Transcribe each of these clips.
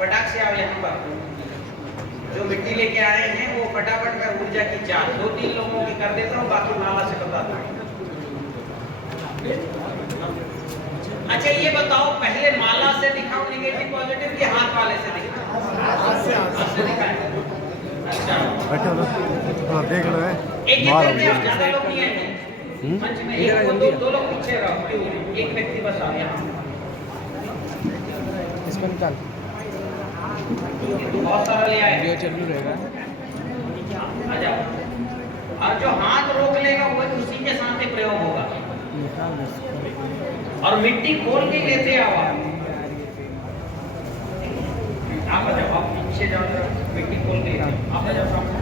फटाक से आओ यहाँ पर। जो मिट्टी लेके आए हैं वो फटाफट में ऊर्जा की जांच 2-3 लोगों की कर देता हूँ, बाकी माला से बताता हूँ। अच्छा ये बताओ, पहले माला से दिखाओ नेगेटिव पॉजिटिव कि हाथ वाले से दिखाओ? हाथ से दिखाएं। अच्छा देख लो है एक ज्यादा लोग नहीं आएंगे मंच में, एक दो लोग पीछे रहो, एक व्यक्ति बस आ गया। इसको निकाल, बहुत सारा ले आए, वीडियो चालू रहेगा। आ जाओ। और जो हाथ रोक लेगा वो उसी के साथ ही प्रयोग होगा। और मिट्टी खोल के लेते आओ आप आ जाओ, आप पीछे जाओ, मिट्टी खोल के आप आ जाओ सामने।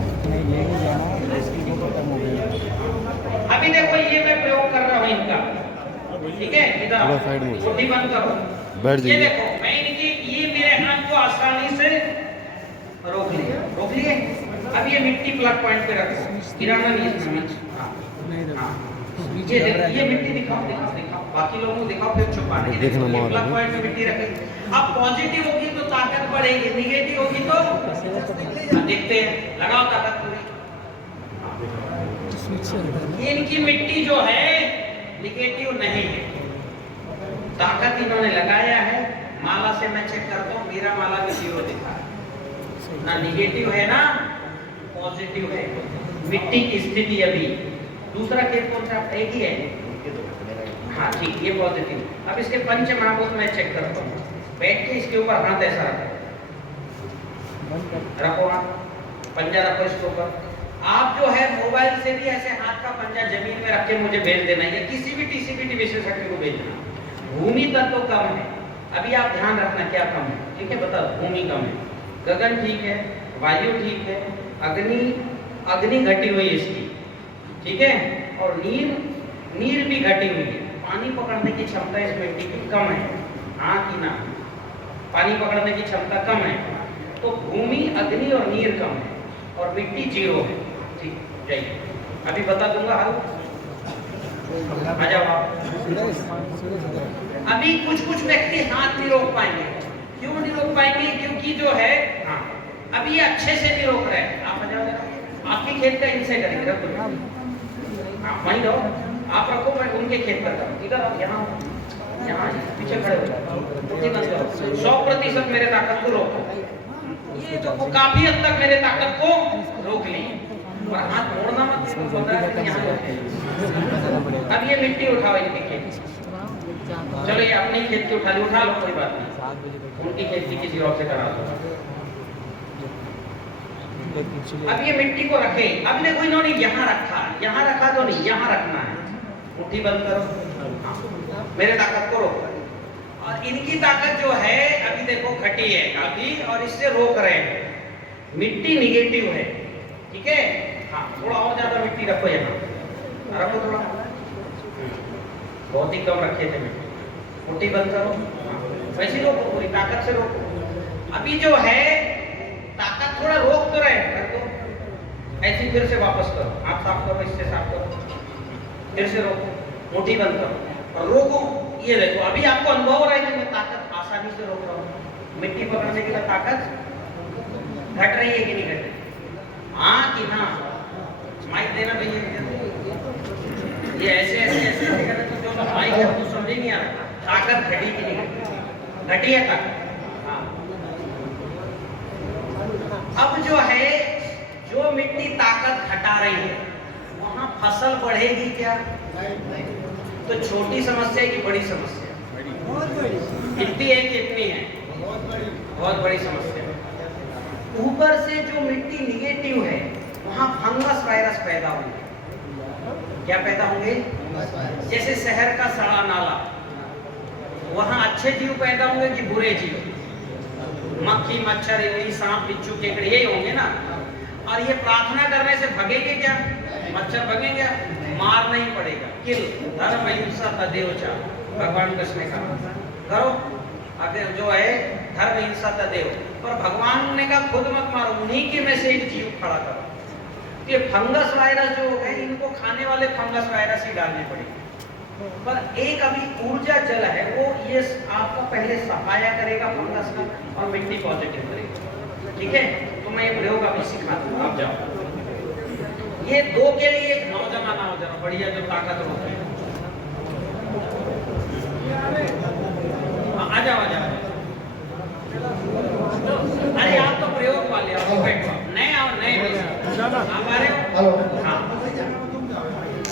अभी देखो ये मैं प्रयोग कर रहा हूँ इनका, ठीक है? इधर मुट्ठी बंद करो, बैठ ये देखो मैं इनकी ये मेरे हाथ को आसानी से रोक लिए। अब ये मिट्टी प्लग पॉइंट पे रखो, गिराना नहीं है इसमें। ये देखो, ये मिट्टी दिखाओ, बाकी लोगों को दिखाओ, फिर छुपाने प्लग पॉइंट पे मिट्टी रखें। अब पॉजिटिव होगी तो ताकत बढ़ेगी, निगेटिव होगी तो देखते हैं, लगाओ ताकत पूरी। ये इनकी मिट्टी जो है निगेटिव नहीं है, ताकत इन्होंने लगाया है। माला से मैं चेक करता हूँ, मेरा माला भी 0 दिखा है, ना निगेटिव है ना पॉजिटिव है। मिट्टी की स्थिति अभी दूसरा खेत कौन सा एक ही है? हाँ ठीक, ये पॉजिटिव। अब इसके पंच महाभूत मैं चेक करता हूँ, बैठ के इसके ऊपर हाथ ऐसा रखो, हाथ पंजा रखो इसके ऊपर। आप जो है मोबाइल से भी ऐसे हाथ का पंजा जमीन में रख के मुझे भेज देना, या किसी भी टीसीबीटी विशेषज्ञ को भेजना। भूमि तत्व तो कम है, अभी आप ध्यान रखना क्या कम है, ठीक है? बता, भूमि कम है, गगन ठीक है, वायु ठीक है, अग्नि घटी हुई इसकी, ठीक है? और नीर भी घटी हुई है। पानी पकड़ने की क्षमता इस मिट्टी की कम है, हाँ कि ना? पानी पकड़ने की क्षमता कम है, तो भूमि, अग्नि और नीर कम है, और मिट्टी 0 है। ठीक, जाइए अभी बता दूंगा हल। आ जाओ आप। अभी कुछ व्यक्ति हाथ नहीं रोक पाएंगे। क्यों नहीं रोक पाएंगे? क्योंकि जो है हाँ अभी ये अच्छे से नहीं रोक रहे हैं। आप आ जाओ, आपके खेत का इनसे करेंगे, रख दो आप वहीं रहो, आप रखो, मैं उनके खेत पर करूँ। इधर आप यहाँ पीछे खड़े हो जाओ, 100% मेरे ताकत को रोको। ये जो काफी हद तक मेरे ताकत को रोक ली, और हाथ मोड़ना मत। अब ये मिट्टी उठाओ इनके खेत, चलो ये अपने खेत की उठा लो, कोई बात नहीं, उनकी खेत की किसी और से करा दो। अब ये मिट्टी को रखे, अब देखो इन्होंने यहाँ रखा तो नहीं, यहाँ रखना है। मुट्ठी बंद करो, मेरे ताकत को रोको। और इनकी ताकत जो है अभी देखो घटी है काफी, और इससे रोक रहे हैं। मिट्टी निगेटिव है, ठीक है? हाँ, थोड़ा और ज्यादा मिट्टी रखो, यहाँ रखो थोड़ा, बहुत ही कम रखे थे मिट्टी। मुट्ठी बंद करो, वैसे रोको, पूरी ताकत से रोको। अभी जो है ताकत थोड़ा रोक तो रहे, कर दो ऐसे, फिर से वापस करो, हाथ साफ करो, इससे साफ करो, फिर से रोको, मुट्ठी बंद करो और रोको। ये देखो अभी आपको अनुभव हो रहा है कि मैं ताकत आसानी से रोक रहा हूँ। मिट्टी पकड़ने की ताकत घट रही है कि नहीं घट रही? हाँ कि ना? माइक देना भैया, ये ऐसे करना तो जो माइक है वो समझ नहीं आ रहा। ताकत घटी कि नहीं घटी है ताकत? हाँ। अब जो है, जो मिट्टी ताकत घटा रही है वहां फसल बढ़ेगी क्या? तो छोटी समस्या है कि बड़ी समस्या? इतनी है कि इतनी है? बहुत बड़ी समस्या। ऊपर से जो मिट्टी निगेटिव है वहां फंगस वायरस पैदा होंगे। क्या पैदा होंगे? जैसे शहर का सड़ा नाला, वहां अच्छे जीव पैदा होंगे कि बुरे जीव? मक्खी, मच्छर, इल्ली, सांप, बिच्छू, केकड़े यही होंगे ना। और ये प्रार्थना करने से भगेंगे क्या? मच्छर भगेंगे? मार नहीं पड़ेगा। किल धर्म हिंसा तदेव चा, भगवान कृष्ण ने कहा करो अगर जो है धर्म हिंसा तदेव, पर भगवान ने कहा खुद मत मारो, उन्हीं के में से एक जीव खड़ा करो। ये फंगस वायरस जो है, इनको खाने वाले फंगस वायरस ही डालने पड़ेंगे। पर एक अभी ऊर्जा जल है, वो ये आपका पहले सफाया करेगा फंगस का और मिट्टी पॉजिटिव करेगा। ठीक है, तो मैं ये प्रयोग अभी सिखा दूंगा, आप जाओ। ये दो के लिए एक नौजवान आओ जरा, बढ़िया जो ताकत होती है, आ जाओ आ जाओ। अरे आप तो प्रयोग वाले हो, बैठो, नए आओ, नए आप आ रहे हो। हाँ,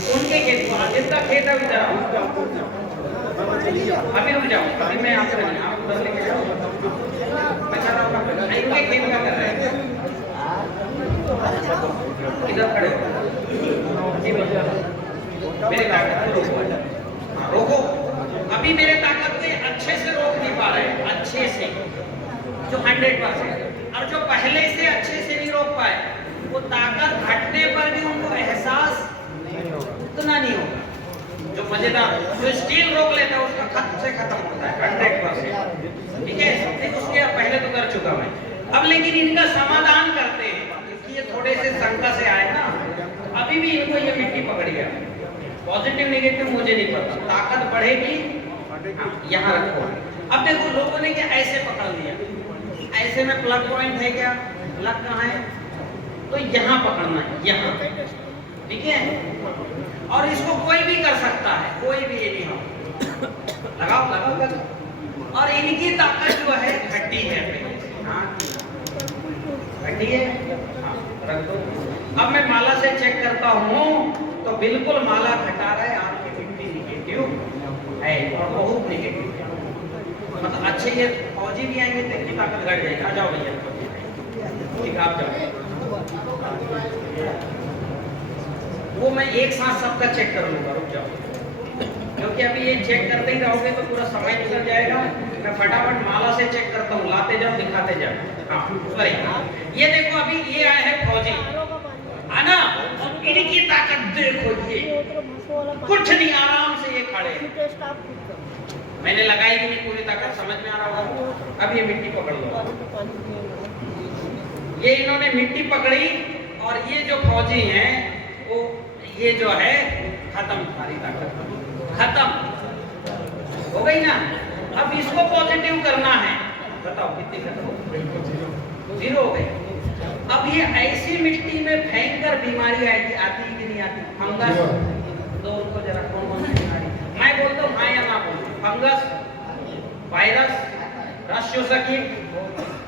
उनके खेत को, जिनका खेत है उधर आओ, अभी रुक जाओ, अभी मैं आपसे आप उधर लेके जाओ, मैं चल रहा हूँ, इनके खेत का कर रहे हैं, इधर खड़े हो, मेरी ताकत को रोको, हाँ रोको, अभी मेरे ताकत को अच्छे से रोक नहीं पा रहे, अच्छे से, जो 100%, और जो पहले से अच्छे से नहीं रोक पाए, वो ताकत घटने पर भी उनको एहसास उतना नहीं होगा। जो मजेदार, जो स्टील रोक लेता है उसका खत से खत्म होता है 100%। ठीक है, उसके पहले तो कर चुका मैं, अब लेकिन इनका समाधान करते हैं, क्योंकि ये थोड़े से शंका से आए ना, अभी भी इनको ये मिट्टी पकड़ गया, पॉजिटिव नेगेटिव मुझे नहीं पता, ताकत बढ़ेगी, यहाँ रखो। अब देखो लोगों ने क्या ऐसे पकड़ लिया, ऐसे में प्लग पॉइंट है क्या, प्लग कहाँ है, तो यहाँ पकड़ना है, यहाँ, ठीक है, और इसको कोई भी कर सकता है, कोई भी, ये नहीं हो, लगाओ लगाओ लगाओ, और इनकी ताकत जो है घटी है, हाँ घटी है, हाँ रख दो। अब मैं माला से चेक करता हूँ, तो बिल्कुल माला घटा रहा है, आपकी मिट्टी निगेटिव है और बहुत निगेटिव है, मतलब अच्छे ये फौजी भी आएंगे तो इनकी ताकत घट जाएगी। आ जाओ भैया, ठीक आप जाओ, वो मैं एक साथ सबका चेक कर लूंगा, रुक जाओ, क्योंकि अभी ये चेक करते ही रहोगे तो पूरा समय निकल जाएगा। मैं फटाफट माला से चेक करता हूँ, लाते जाओ दिखाते जाओ। हाँ सॉरी, ये देखो अभी ये आए हैं फौजी, आना, इनकी ताकत देखो, ये कुछ नहीं, आराम से ये खड़े, मैंने लगाई भी नहीं पूरी ताकत, समझ में आ रहा होगा। अब ये मिट्टी पकड़ लो, ये इन्होंने मिट्टी पकड़ी, और ये जो फौजी हैं वो ये जो है खत्म, सारी ताकत खत्म हो गई ना। अब इसको पॉजिटिव करना है, बताओ कितनी खत्म, 0 हो गई। अब ये ऐसी मिट्टी में भयंकर बीमारी आएगी, आती कि नहीं आती, फंगस, तो उनको जरा कौन सी बीमारी, मैं बोलता हूँ हाँ या ना बोलता, फंगस, वायरस, रस शोषक कीट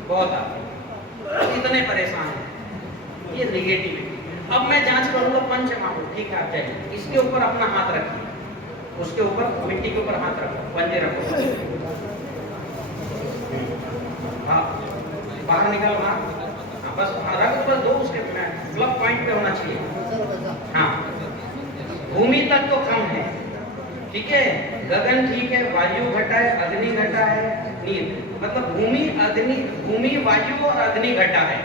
बहुत आते, इतने परेशान हैं, ये निगेटिविटी। अब मैं जांच करूंगा पंचमहाभूत, ठीक है, आप जाइए, इसके ऊपर अपना हाथ रखिए, उसके ऊपर मिट्टी के ऊपर हाथ रखो, पंजे रखो, हाँ बाहर निकल, हाँ बस रख, बस दो उसके प्लग पॉइंट पे होना चाहिए। हाँ, भूमि तक तो कम है, ठीक है, गगन ठीक है, वायु घटा है, अग्नि घटा है, नील, मतलब भूमि अग्नि, भूमि वायु और अग्नि घटा है,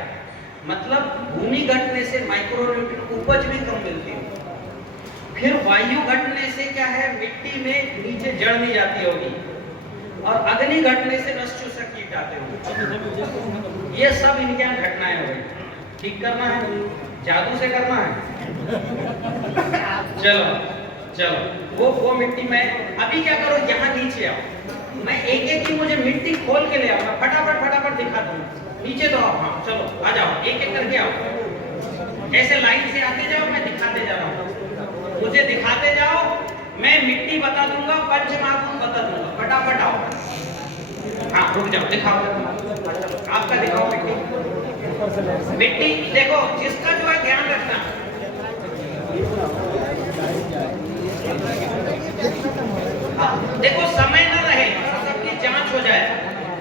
मतलब भूमि घटने से माइक्रोन्यूट्रिएंट उपज भी कम मिलती है। फिर वायु घटने से क्या है, मिट्टी में नीचे जड़ नहीं जाती होगी, और अग्नि घटने से रस शोषक कीट आते होंगे। ये सब इनके यहाँ घटनाएं हो गई, ठीक करना है, जादू से करना है। चलो चलो, वो मिट्टी में अभी क्या करो, यहाँ नीचे आओ, मैं एक एक की मुझे मिट्टी खोल के ले आओ, मैं फटाफट दिखा दूंगा, नीचे तो आओ, हाँ चलो आ जाओ, एक एक करके आओ, ऐसे लाइन से आते जाओ, मैं दिखाते जा रहा हूँ, मुझे दिखाते जाओ, मैं मिट्टी बता दूंगा, पंचमहाभूत बता दूंगा, फटाफट आओ। हाँ रुक जाओ, दिखाओ, आपका दिखाओ मिट्टी देखो, जिसका जो है ध्यान रखना, हाँ देखो समय न रहे, सबकी जांच हो जाए।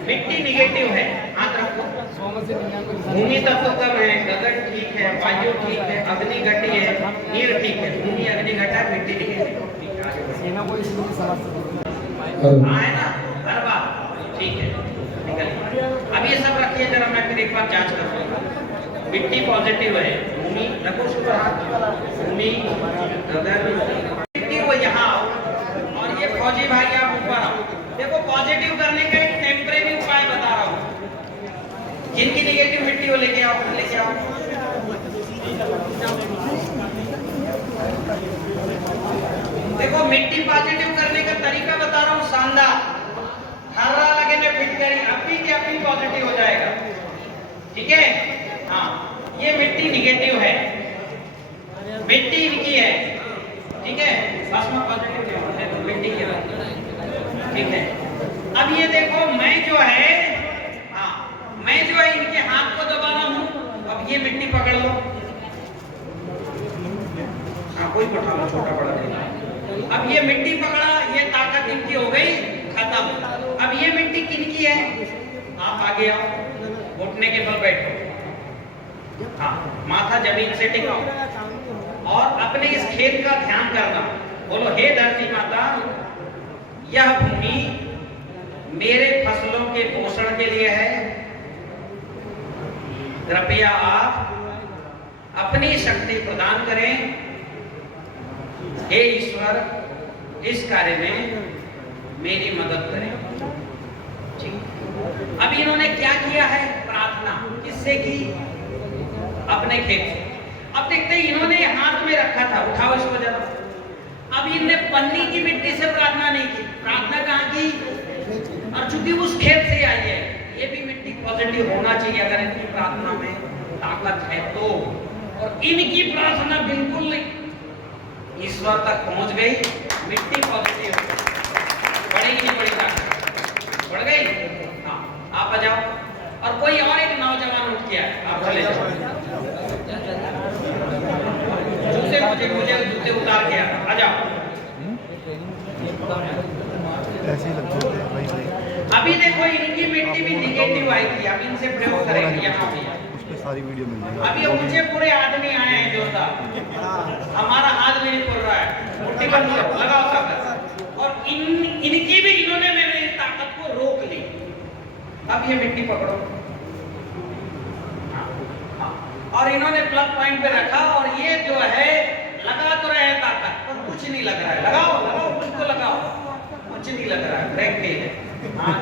मिट्टी निगेटिव है, हाथ रखो, भूमि तत्व कम है, गगन ठीक है, वायु ठीक है, अग्नि घटी है, नीर ठीक है, भूमि अग्नि घटा, मिट्टी निगेटिव, हाँ है ना, हर बात ठीक है, निकल। अब ये सब रखिए जरा, मैं फिर एक बार जांच करूँगा। मिट्टी पॉजिटिव है, भूमि रखो उसको, भूमि गगन मिट्टी वो यहाँ आओ, और ये फौजी भाई आप ऊपर आओ। देखो पॉजिटिव करने का एक टेम्परेरी उपाय बता रहा हूँ, जिनकी निगेटिव मिट्टी वो लेके आओ, लेके आओ। देखो मिट्टी पॉजिटिव करने का तरीका बता रहा हूँ, शानदार। हरा लगे ने फिट करी, अभी के अभी पॉजिटिव हो जाएगा। ठीक है, हाँ, ये मिट्टी निगेटिव है, मिट्टी इनकी है। ठीक है, भस्म पॉजिटिव नहीं होता है तो मिट्टी की है। ठीक है, अब ये देखो मैं जो है, हाँ, मैं जो है इनके हाथ को दबाना हूँ। अब ये मिट्टी पकड़ लो, हाँ, कोई उठा लो, छोटा बड़ा नहीं। अब ये मिट्टी पकड़ा, ये ताकत इनकी हो गई खत्म। अब ये मिट्टी किनकी है? आप आगे आओ, घुटने के बल बैठो, हाँ, माथा जमीन से टिकाओ और अपने इस खेत का ध्यान करना। बोलो, हे धरती माता, यह भूमि मेरे फसलों के पोषण के लिए है। कृपया आप अपनी शक्ति प्रदान करें। हे ईश्वर, इस कार्य में मेरी मदद करें। ठीक, अब इन्होंने क्या किया है? प्रार्थना किससे की? अपने खेत से। अब देखते हैं, इन्होंने हाथ में रखा था, उठाओ इसको जरा। अब इनने पन्नी की मिट्टी से प्रार्थना नहीं की, प्रार्थना कहाँ की? और चूंकि उस खेत से आई है, ये भी मिट्टी पॉजिटिव होना चाहिए अगर इनकी प्रार्थना में ताकत है तो। और इनकी प्रार्थना बिल्कुल नहीं, ईश्वर तक पहुंच गई, मिट्टी पॉजिटिव बढ़ेगी, नहीं बढ़ेगा? बढ़ गई। हाँ, आप आ जाओ। और कोई और एक नौजवान उठ गया, आप चले जाओ। मुझे जूते उतार के आ जाओ। ऐसे ही लगते हैं भाई भाई। अभी देखो इनकी मिट्टी भी निगेटिव आई थी, अब इनसे प्रयोग करेंगे यहाँ भी। उसपे सारी वीडियो मिल जाएगी। अभी ऊंचे पूरे आदमी आए हैं जोरदार, हमारा हाथ नहीं खुल रहा है, मुट्ठी बंद करो, लगाओ ताकत। और इनकी भी इन्होंने मेरी ताकत को रोक ली। अब ये मिट्टी पकड़ो, और इन्होंने प्लग पॉइंट पे रखा, और ये जो है लगा तो रहे ताकत, पर कुछ नहीं लग रहा है। लगाओ लगाओ, कुछ तो लगाओ, कुछ नहीं लग रहा है, ब्रेक फेल है। हाँ,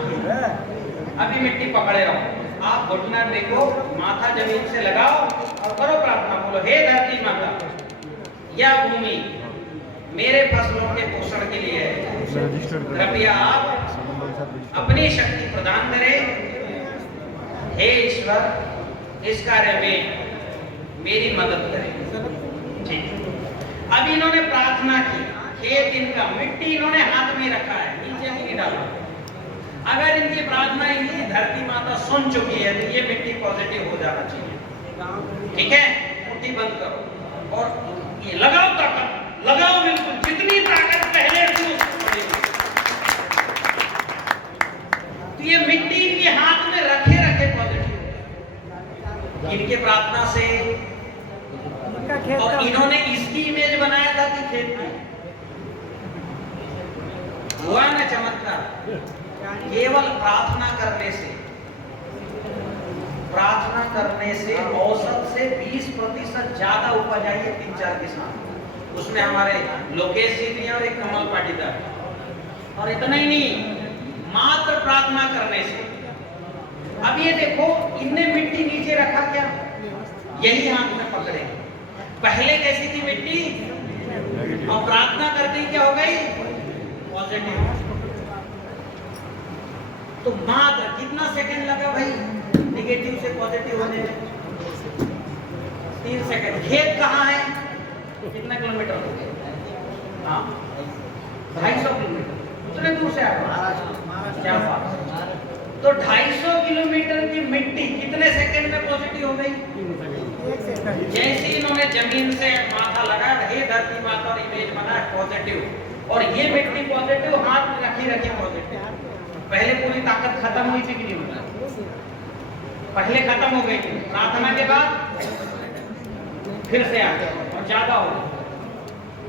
अभी मिट्टी पकड़े रहो, आप घुटना देखो, माथा जमीन से लगाओ और करो प्रार्थना। बोलो, हे धरती माता, यह भूमि मेरे फसलों के पोषण के लिए है। कृपया आप अपनी शक्ति प्रदान करें। हे ईश्वर, इस कार्य में मेरी मदद करें। ठीक, अब इन्होंने प्रार्थना की, खेत इनका, मिट्टी इन्होंने हाथ में रखा है, नीचे नहीं डाला। अगर इनकी प्रार्थना इनकी धरती माता सुन चुकी है तो ये मिट्टी पॉजिटिव हो जाना चाहिए। ठीक है, मुट्ठी बंद करो और ये लगाओ ताकत, लगाओ बिल्कुल, जितनी ताकत पहले थी उसको बढ़ेगी। तो ये मिट्टी इनके हाथ में रखे रखे पॉजिटिव, इनके प्रार्थना से। और इन्होंने इसकी इमेज बनाया था कि खेत में हुआ ना चमत्कार। केवल प्रार्थना करने से औसत से 20% ज्यादा उपज आई है 3-4 किसान। उसमें हमारे लोकेश जी भी और एक कमल पाटीदार। और इतना ही नहीं, मात्र प्रार्थना करने से। अब ये देखो, इनने मिट्टी नीचे रखा क्या? यही हाथ में पकड़े। पहले कैसी थी मिट्टी, और प्रार्थना करते क्या हो गई? पॉजिटिव। तो मात्र कितना सेकंड लगा भाई निगेटिव से पॉजिटिव होने में? 3 सेकंड। खेत कहाँ है? कितना किलोमीटर हो गया? हाँ, 250 किलोमीटर। उतने दूर से आया, क्या बात। तो 250 किलोमीटर की मिट्टी कितने सेकंड में पॉजिटिव हो गई? जैसे इन्होंने जमीन से माथा लगा, हे धरती माता, और इमेज बना पॉजिटिव, और ये मिट्टी पॉजिटिव, हाथ में रखी पॉजिटिव। पहले पूरी ताकत खत्म हुई थी कि नहीं हुई? पहले खत्म हो गई थी, प्रार्थना के बाद फिर से आ गया और ज्यादा हो गया।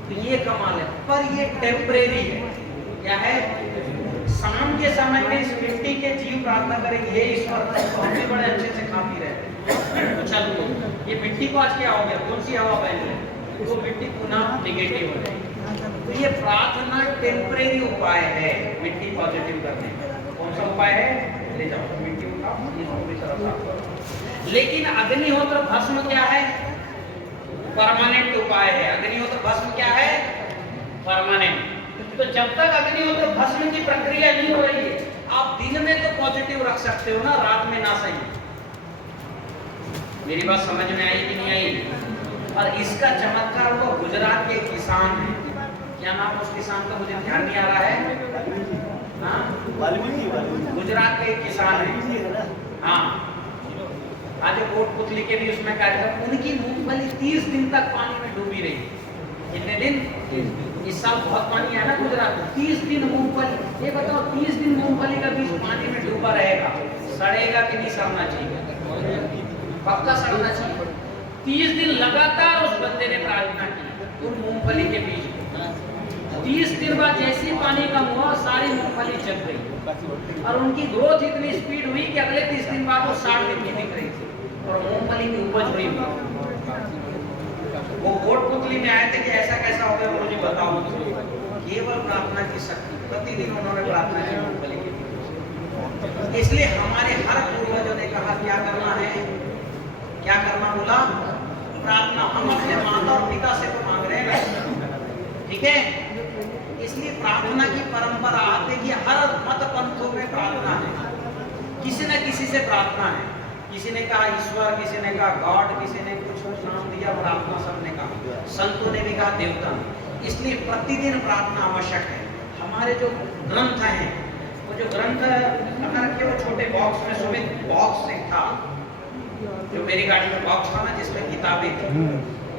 तो ये कमाल है, पर ये टेम्परेरी है। क्या है? शाम के समय में इस मिट्टी के जीव प्रार्थना करेंगे, हे ईश्वर, तो हम भी बड़े अच्छे से खा पी रहे हैं। तो चल, ये मिट्टी को आज क्या हो गया? कौन सी हवा बह रही? वो मिट्टी पुनः निगेटिव हो जाएगी। तो ये प्रार्थना टेम्परेरी उपाय है मिट्टी पॉजिटिव करने का। कौन सा उपाय है? ले जाओ मिट्टी उठाओ, पूरी तरह साफ करो। लेकिन अग्निहोत्र भस्म क्या है? परमानेंट उपाय है। अग्निहोत्र भस्म क्या है? परमानेंट। तो जब तक अग्निहोत्र भस्म की प्रक्रिया नहीं हो रही है, आप दिन में तो पॉजिटिव रख सकते हो ना, रात में ना सही। मेरी बात समझ में आई कि नहीं आई? और इसका चमत्कार वो गुजरात के किसान है, क्या नाम उस किसान का मुझे ध्यान नहीं आ रहा है, हाँ गुजरात के एक किसान है, हाँ आज कोटपुतली के भी उसमें कार्यक्रम, उनकी मूंगफली 30 दिन तक पानी में डूबी रही। कितने दिन? इस साल बहुत पानी है ना गुजरात में, 30 दिन मूंगफली। ये बताओ 30 दिन मूंगफली का बीज पानी में डूबा रहेगा, सड़ेगा कि नहीं? सड़ना चाहिए, पक्का सड़ना चाहिए। 30 दिन लगातार उस बंदे ने प्रार्थना की उन मूंगफली के बीज को। 30 दिन बाद जैसे ही पानी कम हुआ, सारी मूंगफली जग गई और उनकी ग्रोथ इतनी स्पीड हुई कि अगले 30 दिन बाद वो 60 दिन की दिख रही थी और मूंगफली की उपज हुई। वो कोटपुतली में आए थे कि ऐसा कैसा हो गया, मुझे बताओ। केवल प्रार्थना की शक्ति, प्रतिदिन उन्होंने प्रार्थना की मूंगफली के लिए। इसलिए हमारे हर पूर्वजों ने कहा क्या करना है, क्या करना बोला? प्रार्थना। हम अपने माता और पिता से तो मांग रहे हैं, ठीक है? इसलिए प्रार्थना की परंपरा आते कि हर मत पंथों में प्रार्थना है, किसी न किसी से प्रार्थना है। किसी ने कहा ईश्वर, किसी ने कहा गॉड, किसी ने कुछ नाम दिया, प्रार्थना सबने कहा, संतों ने भी कहा देवता। इसलिए प्रतिदिन प्रार्थना आवश्यक है। हमारे जो ग्रंथ हैं, वो जो ग्रंथ लगा रखे वो छोटे बॉक्स में, सुमित बॉक्स एक था जो मेरी गाड़ी में बॉक्स था ना जिसमें किताबें थी,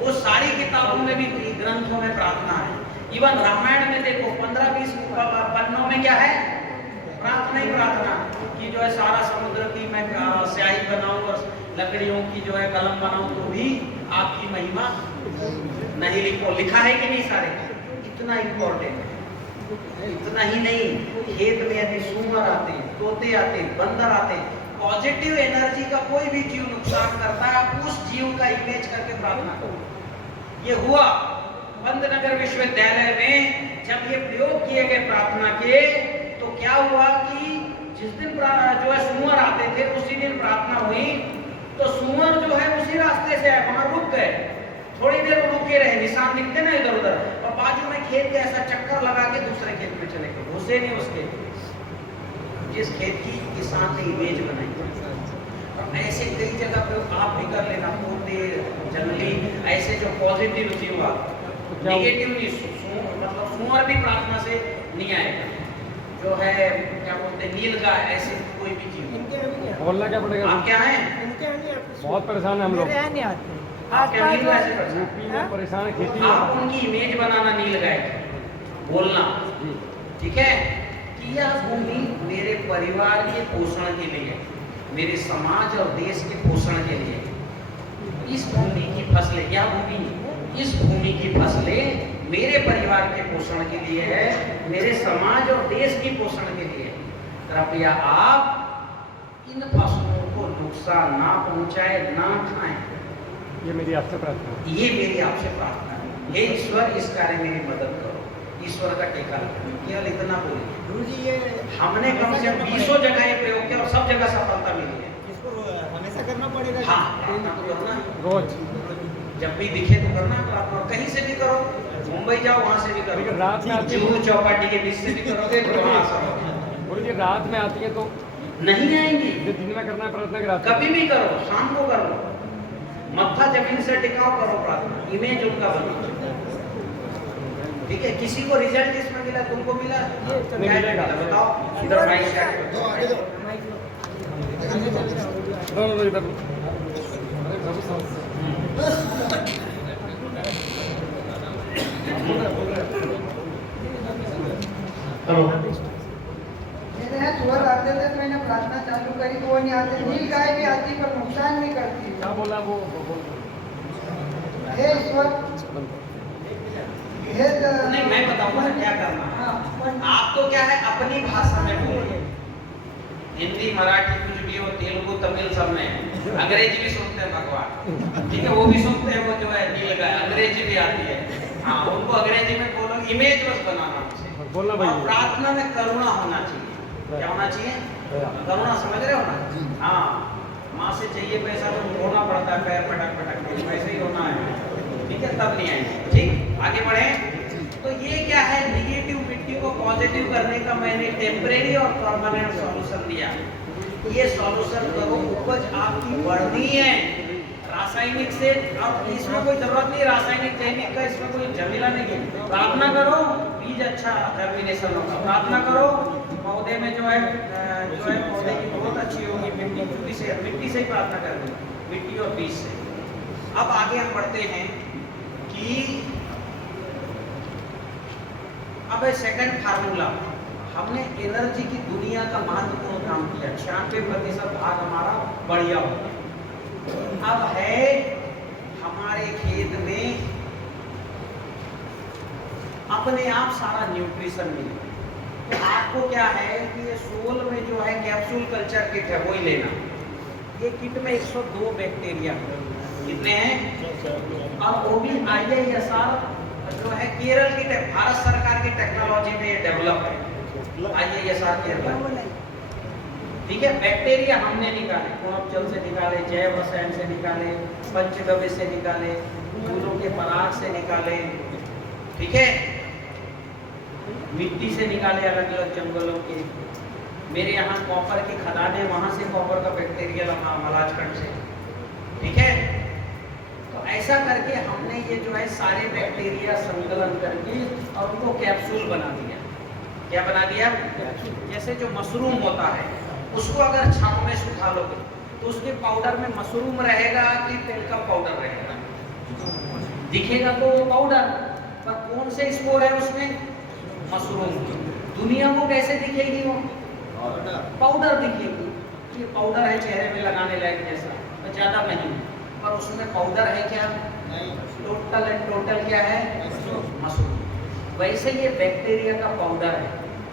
वो सारी किताबों में भी ग्रंथों में प्रार्थना है। इवन रामायण में देखो 15-20 पन्नों में क्या है? प्रार्थना ही प्रार्थना कि जो है सारा समुद्र की मैं स्याही बनाऊं और लकड़ियों की जो है कलम बनाऊं तो भी आपकी महिमा नहीं लिखो। लिखा है कि नहीं सारे? इतना इम्पोर्टेंट है। इतना ही नहीं, खेत में यदि सूअर आते हैं, तोते आते हैं, बंदर आते हैं, पॉजिटिव एनर्जी का कोई भी जीव नुकसान करता है, आप उस जीव का इमेज करके प्रार्थना करो। ये हुआ पंतनगर विश्वविद्यालय में जब ये प्रयोग किए गए प्रार्थना के, तो क्या हुआ कि जिस दिन जो है सूअर आते थे उसी दिन प्रार्थना हुई, तो सूअर जो है उसी रास्ते से वहां रुक गए, थोड़ी देर रुके रहे, निशान दिखते ना इधर उधर, और बाजू में खेत के ऐसा चक्कर लगा के दूसरे खेत में चले गए, घुसे नहीं उसके जिस खेत की किसान ने इमेज बनाई। और ऐसे कई जगह पे आप भी कर लेना, तोते, जंगली, ऐसे जो पॉजिटिव जीव, नेगेटिव नहीं, मतलब सूअर भी प्रार्थना से नहीं आएगा। जो है क्या बोलते हैं, नीलगाय, ऐसे कोई भी जीव। बोलना क्या पड़ेगा? आप क्या हैं? बहुत परेशान है हम लोग। आप क्या नीलगाय से परेशान है, खेती। आप उनकी इमेज बनाना नीलगाय, बोलना, ठीक है? कि यह भूमि मेरे परिवार के पोषण के लिए, मेरे समाज और देश के पोषण के लिए, इस भूमि की फसलें, क्या भूमि, इस भूमि की फसलें मेरे परिवार के पोषण के लिए है, मेरे समाज और देश की पोषण के लिए। कृपया आप इन फसलों को नुकसान ना पहुंचाए, ना खाएं। ये मेरी आपसे प्रार्थना है। ये मेरी आपसे प्रार्थना है। हे ईश्वर, इस कार्य मेरी मदद करो। ईश्वर का टेका केवल इतना बोलिए। हमने कम से कम 20 जगह ये प्रयोग किया और सब जगह सफलता मिली है। इसको हमेशा करना पड़ेगा। हाँ, प्रार्थना तो करना रोज जब भी दिखे तो करना प्रार्थना, कहीं से भी करो, मुंबई जाओ वहां से भी करो, रात में आती जुहू चौपाटी के बीच से भी करोगे तो वहां असर होगा। बोलिए रात में आती है तो नहीं आएंगी, दिन में करना है प्रार्थना की, रात कभी भी करो, शाम को करो, मत्था जमीन से टिकाओ, करो प्रार्थना, इमेज उनका बनो, ठीक है? किसी को रिजल्ट इसमें मिला, तुमको मिला? नहीं मिलेगा। बताओ इधर भाई मेरे यहाँ सुअर आते थे तो मैंने प्रार्थना चालू करी तो वो नहीं आते, नील गाय भी आती पर नुकसान नहीं करती। क्या बोला वो? हे ईश्वर, हे नहीं, मैं बताऊंगा क्या करना है। आप तो क्या है अपनी भाषा में बोलिए, हिंदी, मराठी, कुछ भी हो, तेलुगु, तमिल, सब में। अंग्रेजी भी सुनते हैं भगवान, ठीक है? वो भी सुनते हैं, वो जो है नीलगाय, अंग्रेजी भी आती है। हाँ, उनको अंग्रेजी में बोलो, इमेज बस बनाना चाहिए। बोलना भाई। और प्रार्थना में करुणा होना चाहिए। क्या होना चाहिए? करुणा, समझ रहे हो ना? हाँ, माँ से चाहिए पैसा तो रोना पड़ता है, पैर पटक पटक के, वैसे ही रोना है, ठीक है? तब नहीं आएंगे। ठीक, आगे बढ़े। तो ये क्या है, निगेटिव मिट्टी को पॉजिटिव करने का मैंने टेम्परेरी और परमानेंट सॉल्यूशन दिया। ये सॉल्यूशन करो, उपज आपकी बढ़नी है रासायनिक से। अब इसमें कोई जरूरत नहीं रासायनिक जैविक का, इसमें कोई झमेला नहीं है। प्रार्थना करो बीज अच्छा जर्मिनेशन होगा, प्रार्थना करो पौधे में जो है पौधे की ग्रोथ अच्छी होगी। मिट्टी से ही प्रार्थना करनी, मिट्टी और बीज से। अब आगे हम बढ़ते हैं कि अब सेकंड फार्मूला, हमने एनर्जी की दुनिया का महत्वपूर्ण काम किया, 96% भाग हमारा बढ़िया हो गया। अब है हमारे खेत में अपने आप सारा न्यूट्रिशन मिले। तो आपको क्या है कि ये सोल में जो है कैप्सूल कल्चर किट है वही लेना। ये किट में 102 बैक्टीरिया कितने हैं, और वो भी IISR जो है केरल की भारत सरकार की टेक्नोलॉजी में ये डेवलप है, IISR केरल। ठीक है, बैक्टीरिया हमने निकाले, कुणप जल से निकाले, जैव रसायन से निकाले, पंचगव्य से निकाले, फूलों के पराग से निकाले, ठीक है, मिट्टी से निकाले अलग अलग जंगलों के। मेरे यहाँ कॉपर की खदानें, वहां से कॉपर का बैक्टीरिया लगा मलाजखंड से, ठीक है। तो ऐसा करके हमने ये जो है सारे बैक्टीरिया संकलन करके और उनको कैप्सूल बना दिया। क्या बना दिया, जैसे जो मशरूम होता है उसको अगर छांव में सुखा लोगे तो उसके पाउडर में मशरूम रहेगा कि तेल का पाउडर रहेगा, दिखेगा तो वो पाउडर, पर कौन से स्पोर है उसमें, मशरूम। दुनिया को कैसे दिखेगी वो, पाउडर दिखेगी। ये पाउडर है चेहरे में लगाने लायक जैसा, तो ज्यादा नहीं, पर उसमें पाउडर है क्या, टोटल एंड टोटल क्या है, मशरूम। वैसे ये बैक्टीरिया का पाउडर है,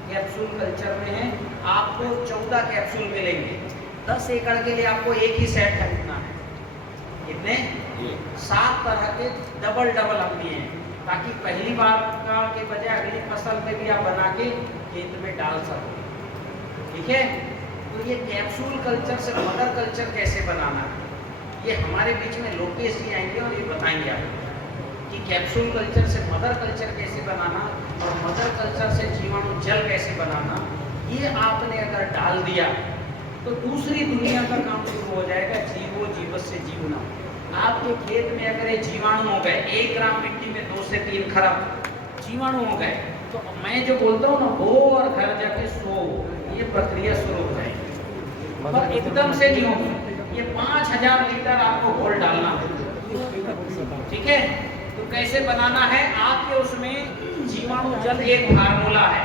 कैप्सूल कल्चर में है। आपको 14 कैप्सूल मिलेंगे। 10 एकड़ के लिए आपको एक ही सेट खरीदना है। कितने, 7 तरह के डबल हम दिए हैं, ताकि पहली बार का के बजाय अगली फसल में भी आप बना के खेत में डाल सको। ठीक है, तो ये कैप्सूल कल्चर से मदर कल्चर कैसे बनाना है, ये हमारे बीच में लोकेश जी आएंगे और ये बताएंगे आपको कि कैप्सूल कल्चर से मदर कल्चर कैसे बनाना और मदर कल्चर से जीवाणु जल कैसे बनाना। ये आपने अगर डाल दिया तो दूसरी दुनिया का काम शुरू हो जाएगा, जीवो जीवस्य जीवना। आपके खेत में अगर ये जीवाणु हो गए, 1 ग्राम मिट्टी में 2 से 3 खरब जीवाणु हो गए, तो मैं जो बोलता हूँ ना, हो और घर जाके सो, ये प्रक्रिया शुरू हो जाएगी। पर एकदम से नहीं होगी। ये 5000 लीटर आपको घोल डालना है, ठीक है। तो कैसे बनाना है, आपके उसमें जीवाणु जल एक फार्मूला है।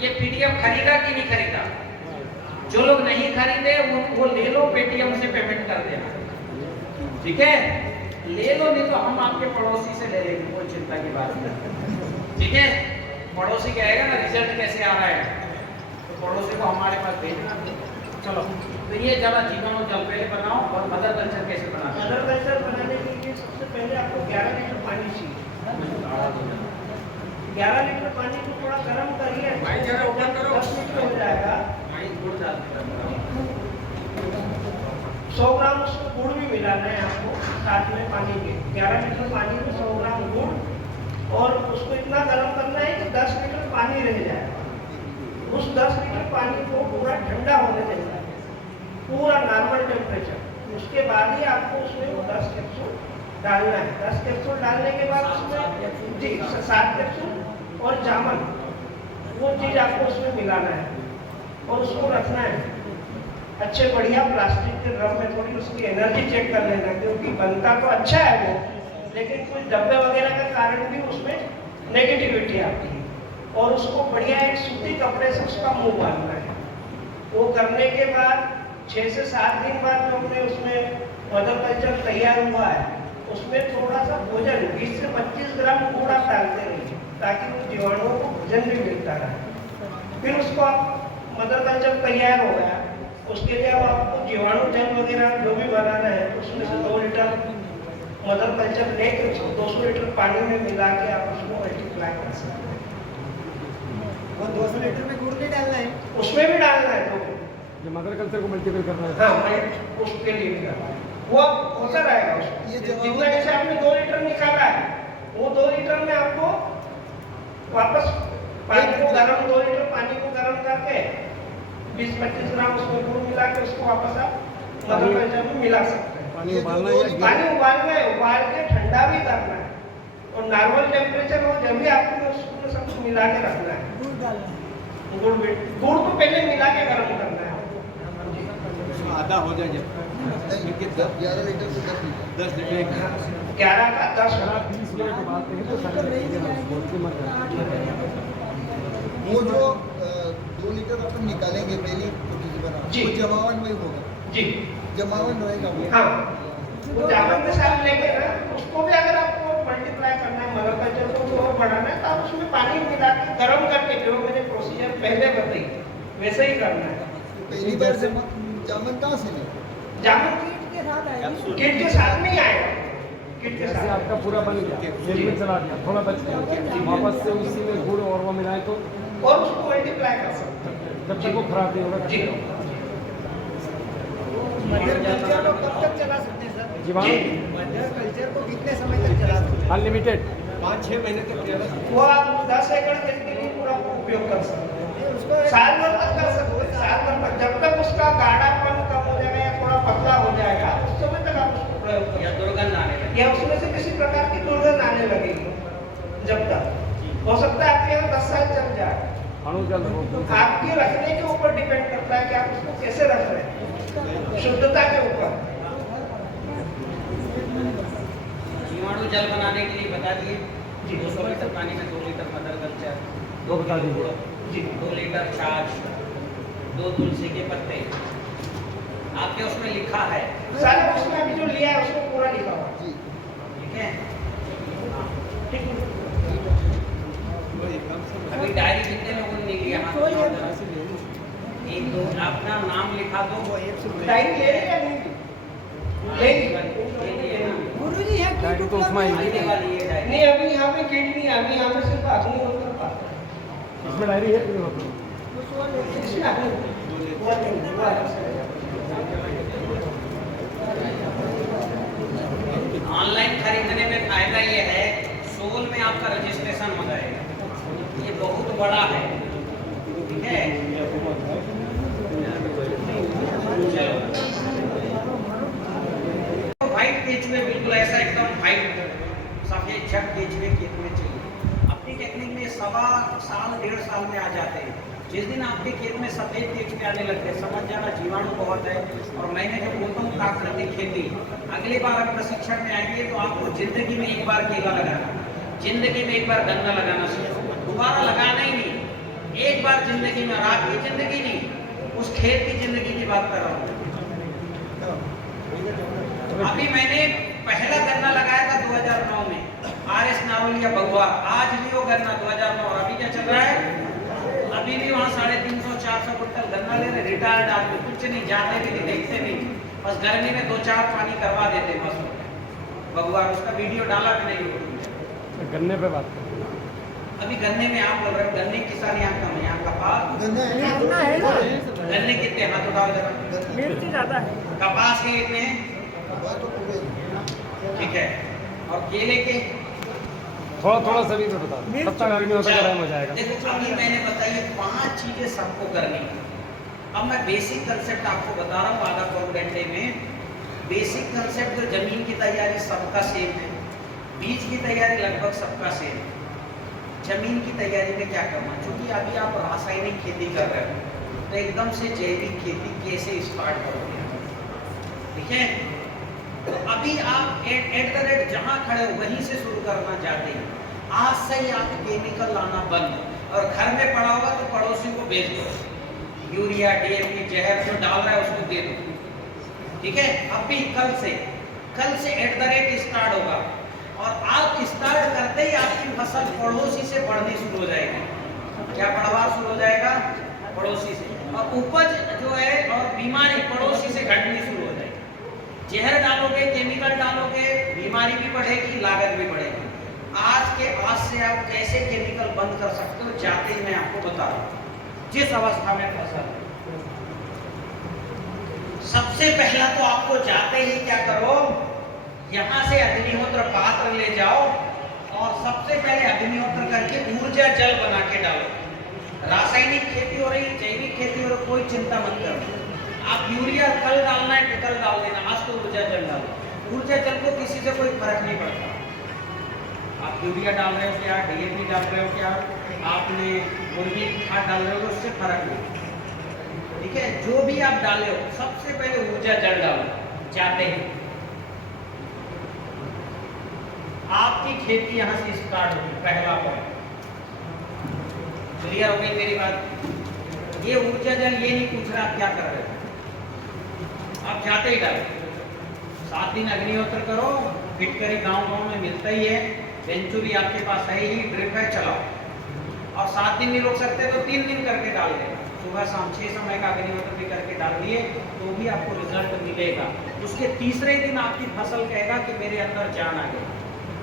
ये PDF खरीदा कि नहीं खरीदा, जो लोग नहीं खरीदे वो ले लो, पेटीएम से पेमेंट कर देना, ठीक है। ले लो, नहीं तो हम आपके पड़ोसी से ले लेंगे, कोई चिंता की बात नहीं, ठीक है। पड़ोसी कहेगा ना रिजल्ट कैसे आ रहा है, तो पड़ोसी को हमारे पास भेजना। चलो, तो ये जरा जीवाणु जल पहले बनाओ और मदर कल्चर कैसे बनाना। मदर कल्चर बनाने के लिए सबसे पहले आपको 11 लीटर पानी चाहिए। 11 लीटर पानी को थोड़ा गर्म करिए, 10 लीटर हो जाएगा। 100 ग्राम उसमें गुड़ भी मिलाना है आपको साथ में पानी के। 11 लीटर पानी में 100 ग्राम गुड़, और उसको इतना गर्म करना है कि 10 लीटर पानी रह जाएगा। उस 10 लीटर पानी को पूरा ठंडा होने देना है, पूरा नॉर्मल टेम्परेचर। उसके बाद ही आपको उसमें वो 10 कैप्सूल डालना है। 10 कैप्सूल डालने के बाद उसमें जी 7 कैप्सूल और जामन, वो चीज़ आपको उसमें मिलाना है और उसको रखना है अच्छे बढ़िया प्लास्टिक के ड्रम में। थोड़ी उसकी एनर्जी चेक कर लेना, क्योंकि बनता तो अच्छा है वो, लेकिन कुछ डब्बे वगैरह का कारण भी उसमें नेगेटिविटी आती है। और उसको बढ़िया एक सूती कपड़े से उसका मुंह बांधना है। वो करने के बाद 6 से 7 दिन बाद जो अपने उसमें मदर कल्चर तैयार हुआ है, उसमें थोड़ा सा भोजन 20 से 25 ग्राम गुड़ आप डालते रहिए, ताकि उन जीवाणुओं को भोजन भी मिलता रहे। फिर उसको आप मदर कल्चर तैयार हो गया, उसके लिए अब आपको जीवाणु जल वगैरह जो भी बनाना है, उसमें से 2 लीटर मदर कल्चर लेकर 200 लीटर पानी में मिला के आप उसको मल्टीप्लाई कर सकते हैं। वो 200 लीटर में गुड़ नहीं डालना है, उसमें भी डालना है तो जो मदर कल्चर को मल्टीपल करना है, हाँ, मैं उसके लिए भी करना है। वो होता रहेगा उसमें। जितना जैसे आपने 2 लीटर निकाला है, वो 2 लीटर में आपको वापस पानी को गर्म 2 लीटर पानी को गर्म करके 20-25 ग्राम उसमें गुड़ मिला के उसको वापस आप मदर कल्चर में मिला सकते हैं। पानी उबालना है या पानी उबालना है, उबाल के ठंडा भी करना है और नॉर्मल टेम्परेचर हो जब भी आपको उसको सब कुछ मिला के रखना है। गुड़ को पहले मिला के गर्म करना है। आधा हो जाए जब 11 लीटर से 10 लीटर 11 का 10 अगर 20 मिनट उबालते हैं तो शायद बोल के मत वो जो 2 लीटर अपन निकालेंगे पहली छोटी सी बना जी। वो जमावन में होगा, जी जमावन रहेगा वो। हाँ, वो जामन के साथ लेके ना उसको भी अगर आपको मल्टीप्लाई करना है मदर कल्चर को और बढ़ाना है तो आप उसमें पानी मिला के गर्म करके जो मैंने प्रोसीजर पहले बताई वैसे ही करना है। पहली बार जामन कहाँ से लें? जामन कीट के साथ आएगी। किट के साथ में ही आएगा, किट के जैसे साथ। आपका पूरा बन गया तेल में चला दिया थोड़ा बच गया वापस से उसी में गुड़ और वो मिलाए तो और उसको मल्टीप्लाई कर सकते हैं। जब तक वो खराब नहीं होगा जी मदर कल्चर को कब तक चला सकते हैं सर? जीवाणु मदर कल्चर को कितने समय तक चला सकते हैं? अनलिमिटेड 5-6 महीने तक वो आप 10 एकड़ खेत के लिए पूरा उपयोग कर सकते हैं। उसको साल भर तक कर सकते हैं, साल भर तक जब तक उसका गाढ़ापन कम हो जाएगा या थोड़ा पतला हो जाएगा उस समय तक आप उसको प्रयोग कर या दुर्गंध आने लगे। या उसमें से किसी प्रकार की दुर्गंध आने लगेगी जब तक हो सकता है आपके यहाँ 10 साल चल जाए। अणु जल रोग आपके रखने के ऊपर डिपेंड करता है कि आप उसको कैसे रख रहे हैं, शुद्धता के ऊपर। जीवाणु जल बनाने के लिए बता दिए जी। 200 लीटर पानी में 2 लीटर मदर कल्चर, दो बता दीजिए जी 2 लीटर छाछ, 2 तुलसी के पत्ते। आपके उसमें लिखा है, सारा उसमें अभी जो लिया है उसको पूरा लिखा हुआ है। ठीक है? अभी डायरी कितने लोगों ने नहीं लिया? हाथ उठाओ जरा। 1 2 अपना नाम लिखा दो। टाइम ले लें या नहीं लेंगे? ये ना। गुरुजी है डायरी कीट तो उसमें उपलब्ध आने नहीं है। वाली है डायरी। नहीं अभी यहाँ पे किट नहीं है, अभी यहाँ पे सिर्फ अग्निहोत्र का इसमें डायरी है कि नहीं होती? उसको लेके इसमें अग्निहोत्र वो नहीं, वो अलग से रहेगा। ऑनलाइन खरीदने में फायदा ये है, सोल में आपका रजिस्ट्रेशन हो जाएगा। ये बहुत बड़ा है, ठीक है? चलो व्हाइट केचुए बिल्कुल ऐसा एकदम व्हाइट सफेद छट केचुए खेत में चाहिए। अपनी टेक्निक में 1.25 साल 1.5 साल में आ जाते हैं। जिस दिन आपके खेत में सफेद केचुए आने लगते हैं समझ जाना जीवाणु बहुत है। और मैंने जो बोलता हूँ प्राकृतिक खेती, अगली बार आप प्रशिक्षण में आएंगे तो आपको जिंदगी में एक बार केला लगाना, जिंदगी में एक बार गन्ना लगाना सीखो, दोबारा लगाना ही नहीं। एक बार जिंदगी में, और आपकी जिंदगी नहीं, उस खेत की जिंदगी की बात कर रहा हूँ। अभी मैंने पहला गन्ना लगाया था 2009 में, RS नारोलिया बगुआ। आज भी वो गन्ना 2009, और अभी क्या चल रहा है? अभी भी वहाँ 350-400 कुंटल गन्ना ले रहे। रिटायर्ड आदमी, कुछ नहीं, जाते भी नहीं, देखते नहीं, बस गर्मी में 2-4 पानी करवा देते बस। बगुआ उसका वीडियो डाला भी नहीं हो। गन्ने पे बात करें। अभी गन्ने में आप बोल रहे हो, गन्ने किसान यहाँ कम है, यहाँ कपास। गन्ना है ना? गन्ने कितने? हाथ उठाओ जरा। मिर्ची ज्यादा है। कपास के कितने हैं? ठीक है। और केले के? थोड़ा थोड़ा सभी पे बता दो, तब तक आगे होता टाइम हो जाएगा। देखो अभी मैंने बताइए 5 चीजें सबको करनी है। अब मैं बेसिक कंसेप्ट आपको बता रहा हूँ आधा पौन घंटे में। बेसिक कंसेप्ट जो जमीन की तैयारी सबका सेम है, बीज की तैयारी लगभग सबका सेम है। जमीन की तैयारी में क्या करना, क्योंकि अभी आप रासायनिक खेती कर रहे हो तो एकदम से जैविक खेती कैसे स्टार्ट करोगे? ठीक है? तो अभी आप एट द रेट जहाँ खड़े हो वहीं से शुरू करना चाहते हैं। आज से ही आप केमिकल लाना बंद, और घर में पड़ा होगा तो पड़ोसी को भेज दो। यूरिया, DAP, जहर जो डाल रहा है उसको दे दो। ठीक है? अभी कल से एट द रेट स्टार्ट होगा, और आप स्टार्ट करते ही आपकी फसल पड़ोसी से बढ़नी शुरू हो जाएगी। क्या बढ़वा शुरू हो जाएगा? पड़ोसी से। और उपज जो है और बीमारी पड़ोसी से घटनी शुरू हो जाएगी। जहर डालोगे, केमिकल डालोगे, बीमारी भी बढ़ेगी, लागत भी बढ़ेगी। आज से आप कैसे केमिकल बंद कर सकते हो, जाते ही मैं आपको बता रहा हूँ। जिस अवस्था में फसल, सबसे पहला तो आपको जाते ही क्या करो, यहाँ से अग्निहोत्र पात्र ले जाओ और सबसे पहले अग्निहोत्र करके ऊर्जा जल बना के डालो। रासायनिक खेती हो रही है, जैविक खेती हो रही है, कोई चिंता मत करो। आप यूरिया कल डालना है तो कल डाल देना, आज तो ऊर्जा जल डालो। ऊर्जा जल को किसी से कोई फर्क नहीं पड़ता। आप यूरिया डाल रहे हो क्या, डीएपी डाल रहे हो क्या, आपने मुर्गी खाद डाल रहे हो, उससे फर्क नहीं। ठीक है, जो भी आप डाले हो सबसे पहले ऊर्जा जल डालो जाते हैं। आपकी खेती यहां से स्टार्ट होगी, पहला पॉइंट क्लियर हो गई मेरी बात। ये ऊर्जा जल ये नहीं पूछ रहा आप क्या कर रहे हो, आप जाते ही डालो। 7 दिन अग्निहोत्र करो, फिटकरी गांव-गांव में मिलता ही है, बेंचू भी आपके पास है ही, ड्रिप है, चलाओ। और 7 दिन नहीं रोक सकते तो 3 दिन करके डाल देना, सुबह शाम 6 समय का अग्निहोत्र भी करके डाल दिए तो भी आपको रिजल्ट मिलेगा। उसके तीसरे दिन आपकी फसल कहेगा कि मेरे अंदर जान आ गई।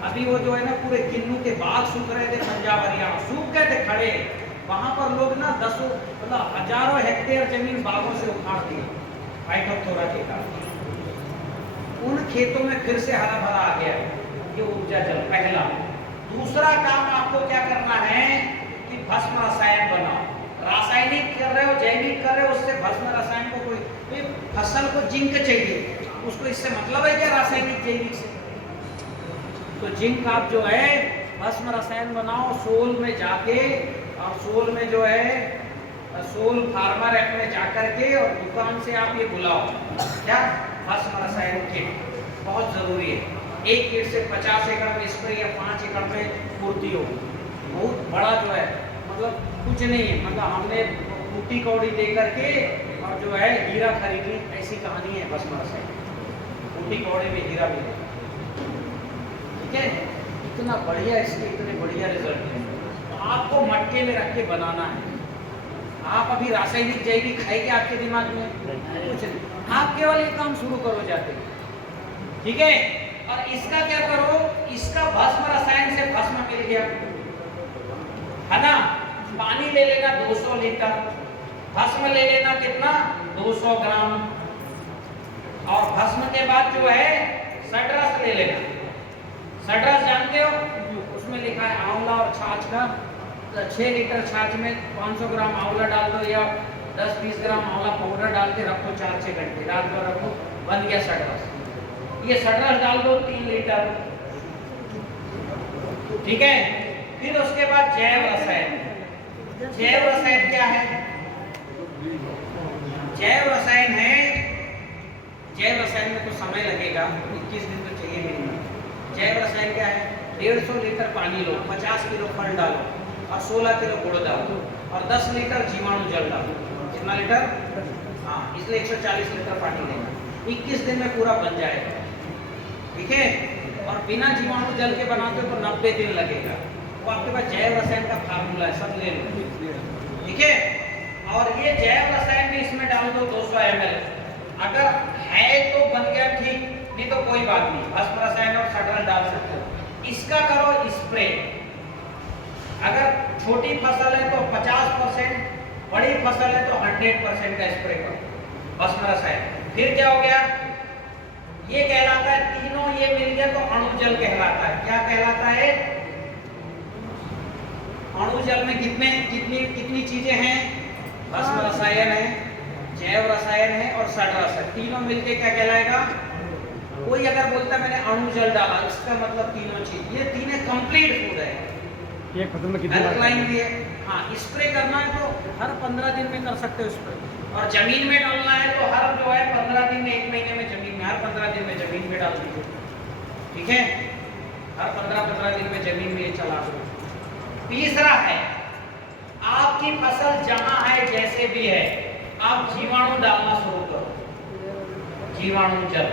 अभी वो जो है ना पूरे किन्नू के बाग सूख रहे थे, पंजाब हरियाणा सूख गए थे खड़े, वहां पर लोग ना दसों मतलब हजारों हेक्टेयर जमीन बागों से उखाड़ दी फाइटोप्थोरा के कारण। उन खेतों में फिर से हरा भरा आ गया। ये ऊर्जा जल पहला। दूसरा काम आपको क्या करना है कि भस्म रसायन बनाओ। रासायनिक कर रहे हो, जैविक कर रहे हो, उससे भस्म रसायन को कोई फसल को जिंक चाहिए, उसको इससे मतलब है क्या रासायनिक जैविक से? तो जिंक आप जो है भस्म रसायन बनाओ सोल में जाके, और सोल में जो है सोल फार्मर ऐप में जाकर के और दुकान से आप ये बुलाओ क्या भस्म रसायन किट, बहुत जरूरी है। एक किट से 50 एकड़ में स्प्रे या 5 एकड़ में पूर्ति होगी। बहुत बड़ा जो है मतलब कुछ नहीं है, मतलब हमने टूटी कौड़ी दे करके और जो है हीरा खरीदी, ऐसी कहानी है भस्म रसायन। टूटी कौड़ी में हीरा मिले, ठीक है, इतना बढ़िया, इसके इतने बढ़िया रिजल्ट है। तो आपको मटके में रख के बनाना है। आप अभी रासायनिक जैविक है क्या आपके दिमाग में? कुछ नहीं, आप केवल ये काम शुरू करो जाते, ठीक है। और इसका क्या करो, इसका भस्म रसायन से भस्म मिल गया है ना, पानी ले लेना 200 लीटर, भस्म ले लेना कितना 200 ग्राम, और भस्म के बाद जो है सटरस ले लेना। सटरस जानते हो, उसमें लिखा है आंवला और छाछ का, 6 लीटर छाछ में 500 ग्राम आंवला डाल दो या 10-20 ग्राम आंवला पाउडर डाल के रखो 4-6 घंटे, रात भर रखो, बन गया सटरस। ये सटरस डाल दो 3 लीटर, ठीक है। फिर उसके बाद जैव रसायन। जैव रसायन क्या है? जैव रसायन है, जैव रसायन में तो समय लगेगा, 21 दिन तो चाहिए मिनिमम। जैव रसायन क्या है? 150 लीटर पानी लो, 50 किलो फल डालो और 16 किलो गुड़ डालो और 10 लीटर जीवाणु जल डालो। कितना लीटर? हाँ, इसलिए 140 लीटर पानी लेना। 21 दिन में पूरा बन जाएगा, ठीक है। और बिना जीवाणु जल के बनाते हो तो 90 दिन लगेगा। वो आपके पास जैव रसायन का फार्मूला है, सब ले लो, ठीक है। और ये जैव रसायन भी इसमें डाल दो 200 ml, अगर है तो बन गया ठीक, नहीं तो कोई बात नहीं, भस्म रसायन और सटरस डाल सकते हो। इसका करो स्प्रे। अगर छोटी फसल है तो 50%, बड़ी फसल है तो 100% का स्प्रे करो भस्म रसायन। फिर क्या हो गया, ये कहलाता है, तीनों ये मिल गया तो अणु जल कहलाता है। क्या कहलाता है? अणु जल में कितनी चीजें हैं? भस्म रसायन है, जैव रसायन है और सटरस है, तीनों मिलके क्या कहलाएगा? कोई अगर बोलता है मैंने अणु जल डाला, इसका मतलब तीनों चीज, ये तीनों कंप्लीट फूड है। एक फसल में कितनी अल्कलाइन भी है। हाँ, स्प्रे करना है तो हर 15 दिन में कर सकते हो स्प्रे, और जमीन में डालना है तो हर जो है 15 दिन में, 1 महीने में जमीन में, हर 15 दिन में जमीन में डाल दीजिए, ठीक है। हर 15-15 दिन में जमीन में ये चला दो। तीसरा है, आपकी फसल जहां है जैसे भी है, आप जीवाणु डालना शुरू करो। जीवाणु जल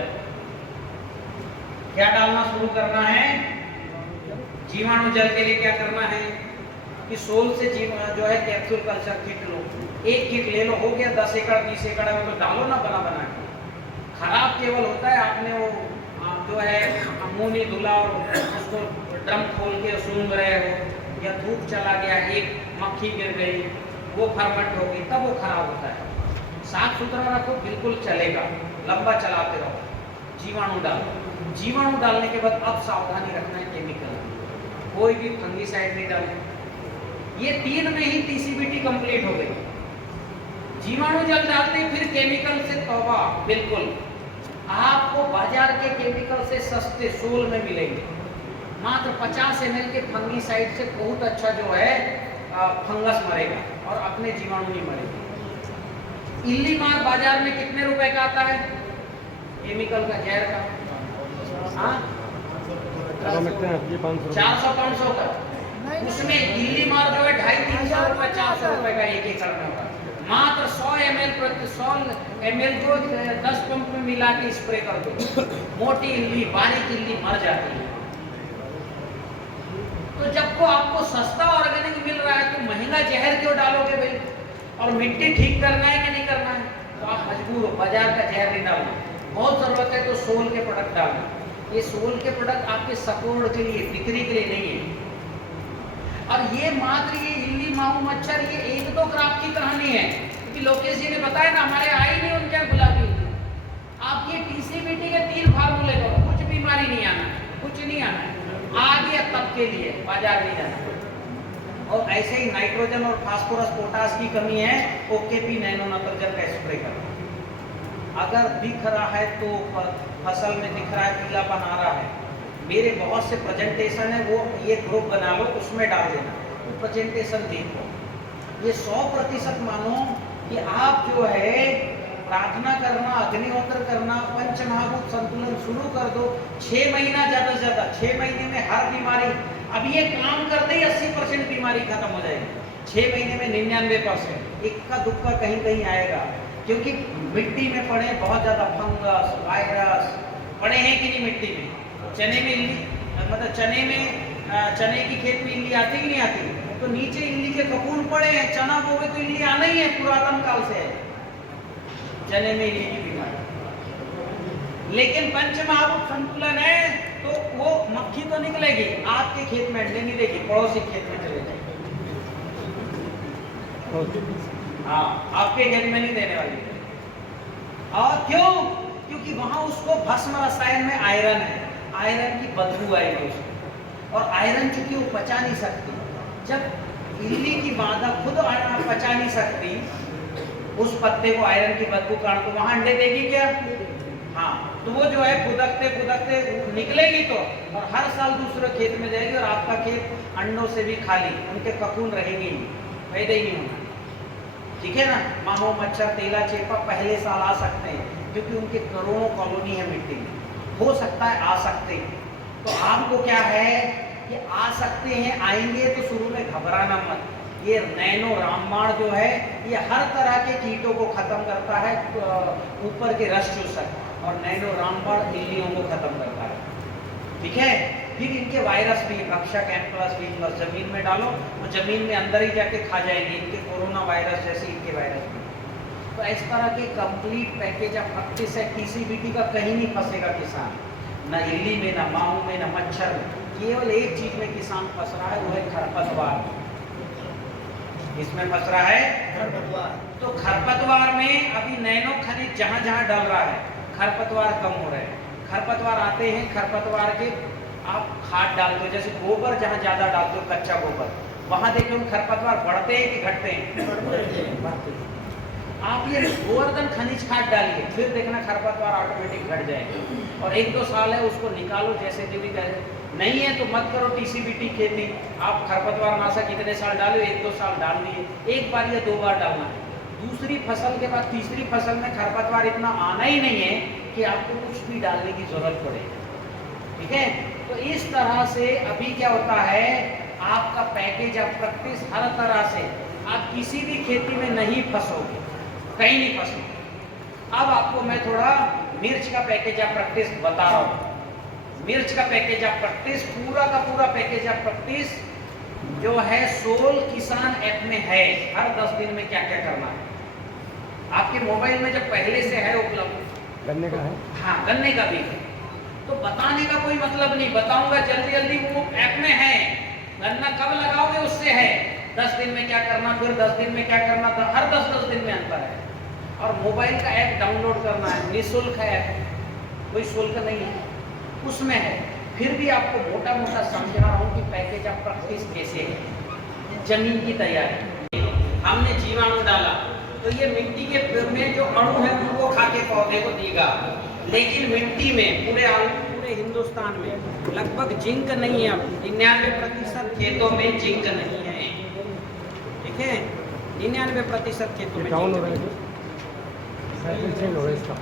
क्या डालना शुरू करना है? जीवाणु जल के लिए क्या करना है कि सोल से जो है कैप्सूल कल्चर किट लो, एक किट ले लो, हो गया 10 एकड़ 20 एकड़ में तो डालो ना बना बना के। खराब केवल होता है आपने वो जो है मुंह नहीं धुला और उसको ड्रम खोल के सूंघ रहे हो, या धूप चला गया, एक मक्खी गिर गई, वो फर्मेंट हो गई, तब वो खराब होता है। साफ सुथरा रखो, बिल्कुल चलेगा, लंबा चलाते रहो। जीवाणु डालो। जीवाणु डालने के बाद अब सावधानी रखना है केमिकल। कोई भी फंगीसाइड नहीं डालना। ये 3 में ही टीसीबीटी कंप्लीट हो गई। जीवाणु जल डालते हैं, फिर केमिकल से तौबा, बिल्कुल आपको बाजार के केमिकल से सस्ते सोल में मिलेंगे। मात्र 50 ml के फंगीसाइड से बहुत अच्छा जो है फंगस मरेगा और अपने जीवाणु नहीं मरेंगे। इल्लीमार बाजार में कितने रुपए का आता है केमिकल का, जहर का? हाँ, 400-500 का। उसमें इल्लीमार जो है 250-300 रुपए, 400 रुपए का एक एकड़ में होगा। मात्र 100 ml को 10 पंप में मिला के स्प्रे कर दो, मोटी इल्ली बारीक इल्ली मर जाती है। तो जब को आपको सस्ता ऑर्गेनिक मिल रहा है तो महंगा जहर क्यों डालोगे भाई? और मिट्टी ठीक करना है कि नहीं करना है? तो आप मजबूर हो, बाजार का जहर नहीं डालना। बहुत जरूरत है तो सोल के प्रोडक्ट डालना। ये सोल के प्रोडक्ट आपके सपोर्ट के लिए, बिक्री के लिए नहीं है। और ये मात्र ये इल्ली माहू मच्छर ये 1-2 क्रॉप की कहानी है, क्योंकि लोकेश जी ने बताया ना, हमारे आई नहीं उनके गुलाबी। आप ये टीसीबीटी के 3 फार्मूले करो, कुछ बीमारी नहीं आना, कुछ नहीं आना, आगे तब के लिए बाजार नहीं जाना। और ऐसे ही नाइट्रोजन और फास्फोरस पोटास की कमी है, ओकेपी नैनो नाइट्रोजन का स्प्रे करो। अगर दिख रहा है तो फसल में दिख रहा है पीलापन आ रहा है, मेरे बहुत से प्रेजेंटेशन है, वो ये ग्रुप बना लो, उसमें डाल देना, तो प्रेजेंटेशन देखो। ये 100% मानो कि आप जो है प्रार्थना करना, अग्निहोत्र करना, पंचमहाभूत संतुलन शुरू कर दो। 6 महीना ज़्यादा से ज़्यादा, 6 महीने में हर बीमारी, अब ये काम करते ही 80% बीमारी खत्म हो जाएगी। 6 महीने में 99%, इक्का दुक्का कहीं कहीं आएगा, क्योंकि मिट्टी में पड़े बहुत ज़्यादा फंगस, वायरस पड़े हैं कि नहीं मिट्टी में। चने में इल्ली, मतलब चने की खेत में इल्ली आती कि नहीं आती? तो नीचे इल्ली के कपून पड़े हैं, चना बोगे तो इल्ली आना ही है, पुरातन काल से है चने में इल्ली की बीमारी। लेकिन पंचमहाभूत संतुलन है तो वो मक्खी तो निकलेगी, आपके खेत में अंडे नहीं देगी, पड़ोसी खेत में चले जाएगी। हाँ, आपके खेत में नहीं देने वाली। और क्यों? क्योंकि वहां उसको भस्म रसायन में आयरन है, आयरन की बदबू आएगी उसको, और आयरन चूंकि वो पचा नहीं सकती, जब इल्ली की मादा खुद आयरन पचा नहीं सकती उस पत्ते को, आयरन की बदबू कारण, तो वहां अंडे देगी क्या? हाँ, तो वो जो है फुदकते फुदकते निकलेगी तो, और हर साल दूसरे खेत में जाएगी, और आपका खेत अंडों से भी खाली, उनके ककून रहेंगे ही, पैदा ही नहीं होना। ठीक है ना? माहो, मच्छर, तेला, चेपा पहले साल आ सकते हैं, क्योंकि उनके करोड़ों कॉलोनी है मिट्टी में, हो सकता है आ सकते हैं। तो आपको क्या है कि आ सकते हैं, आएंगे तो शुरू में घबराना मत। ये नैनो रामबाण जो है ये हर तरह के कीटों को खत्म करता है, ऊपर के रस चूसक, और नैनो रामबाण इल्लियों को खत्म करता है। ठीक है? फिर इनके वायरस भी, रक्षक एम्प्लस वीनस जमीन में डालो, वो जमीन में अंदर ही जाके खा जाएंगे, इनके कोरोना वायरस जैसे इनके वायरस भी। तो इस तरह के कंप्लीट पैकेज ऑफ प्रैक्टिस है, टीसीबीटी का कहीं नहीं फंसेगा किसान, न इल्ली में, न माहू में, न मच्छर में। केवल एक चीज में किसान फंस रहा है, वो है खरपतवार। इसमें फंस रहा है खरपतवार। तो खरपतवार में अभी नैनो खनिज जहां जहां डल रहा है, खरपतवार कम हो रहे हैं। खरपतवार आते हैं, खरपतवार के आप खाद डालते हो, जैसे गोबर जहां ज्यादा डालते हो, कच्चा गोबर, वहां देखिए उन खरपतवार बढ़ते हैं कि घटते हैं? बढ़ते हैं। आप ये गोवर्धन खनिज खाद डालिए, फिर देखना खरपतवार ऑटोमेटिक घट जाएगा। और 1-2 साल है उसको निकालो, जैसे भी कहे। नहीं है तो मत करो टीसीबीटी खेती, आप खरपतवार नाशक इतने साल डालो, 1-2 साल डाल दिए, एक बार या 2 बार डालना है। दूसरी फसल के बाद तीसरी फसल में खरपतवार इतना आना ही नहीं है कि आपको कुछ भी डालने की जरूरत पड़े। ठीक है? तो इस तरह से अभी क्या होता है, आपका पैकेज ऑफ प्रैक्टिस हर तरह से, आप किसी भी खेती में नहीं फंसोगे, कहीं नहीं फंसोगे। अब आपको मैं थोड़ा मिर्च का पैकेज ऑफ प्रैक्टिस बता रहा हूँ। मिर्च का पैकेज ऑफ प्रैक्टिस, पूरा का पूरा पैकेज ऑफ प्रैक्टिस जो है सोल किसान ऐप में है। हर 10 दिन में क्या क्या करना है आपके मोबाइल में, जब पहले से है उपलब्ध। गन्ने का है? हाँ, गन्ने का भी है, तो बताने का कोई मतलब नहीं, बताऊंगा जल्दी जल्दी, वो ऐप में है। गन्ना कब लगाओगे उससे है, 10 दिन में क्या करना, फिर 10 दिन में क्या करना, तो हर 10-10 दिन में अंतर है। और मोबाइल का ऐप डाउनलोड करना है, निःशुल्क है ऐप, कोई शुल्क नहीं है, उसमें है। फिर भी आपको मोटा मोटा समझा रहा हूँ कि पैकेज ऑफ प्रैक्टिस कैसे है। जमीन की तैयारी, हमने जीवाणु डाला तो ये मिट्टी के में जो अणु है उनको खा के पौधे को देगा, लेकिन मिट्टी में पूरे हिंदुस्तान में लगभग जिंक नहीं है। 99% खेतों में जिंक नहीं है, ठीक है, 99% खेतों में डाउन हो जिंक रहा नहीं है, साइकिल चेंज हो रहा है इसका।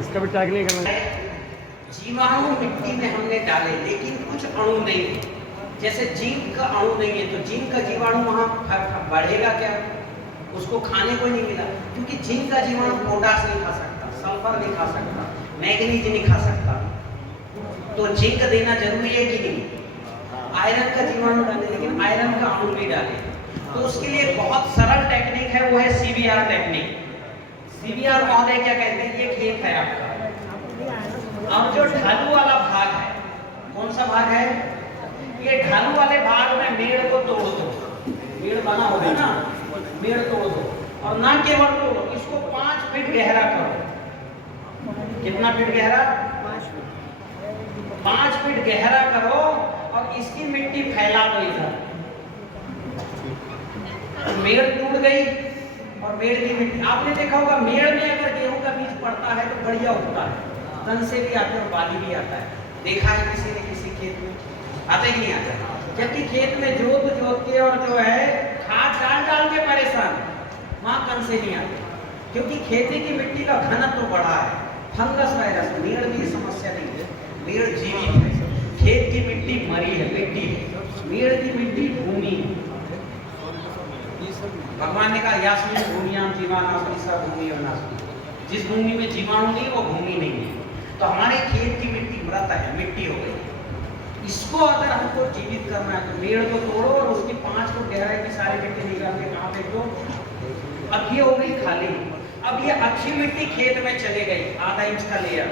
इसका भी टैग नहीं करना है। जीवाणु मिट्टी में हमने डाले लेकिन कुछ अणु नहीं है, जैसे जिंक का अणु नहीं है तो जिंक का जीवाणु वहाँ बढ़ेगा क्या? उसको खाने को नहीं मिला, क्योंकि जिंक का जीवाणु पोटास नहीं खा सकता, सल्फर नहीं खा सकता, मैग्नीज नहीं खा सकता, तो जिंक देना जरूरी है कि नहीं? आयरन का जीवाणु डाले लेकिन आयरन का अणु नहीं डाले, तो उसके लिए बहुत सरल टेक्निक है, वो है सीबीआर टेक्निक। सीबीआर महोदय क्या कहते हैं? ये खेत है आपका और जो ढालू वाला भाग है, कौन सा भाग है? ये ढालू वाले भाग में मेड़ को तोड़ दो, मेड़ बना होगा ना, मेड़ तोड़ दो और ना केवल तोड़ो, इसको 5 फीट गहरा करो। कितना फीट गहरा? 5 फीट गहरा करो और इसकी मिट्टी फैला दो इधर। मेड़ टूट गई और मेड़ की मिट्टी, आपने देखा होगा मेड़ में अगर गेहूं का बीज पड़ता है तो बढ़िया उगता है, तन से भी आते हैं और बाली भी आता है। देखा है किसी ने किसी खेत में? आता ही नहीं आता। जबकि खेत में जोत के और जो है खाद डाल के परेशान, वहाँ कन से नहीं आते, क्योंकि खेती की मिट्टी का घनत्व तो बढ़ा है। फंगस वायरस, मेड़ में ये समस्या नहीं है, मेड़ जीवित है। खेत की मिट्टी मरी है, मिट्टी है, मेड़ की मिट्टी भूमि है। भगवान ने कहा यास्मिन भूमियां जीवानास्मि सा भूमि अनास्मि, जिस भूमि में जीवाणु नहीं वो भूमि नहीं है। तो हमारे खेत की मिट्टी मृत है, मिट्टी हो गई। इसको अगर हमको जीवित करना है तो पेड़ को तोड़ो और उसकी 5 फुट गहराई की सारी मिट्टी निकाल के कहाँ फेंक दो। अब ये हो गई खाली, अब ये अच्छी मिट्टी खेत में चले गई, आधा इंच का लेयर।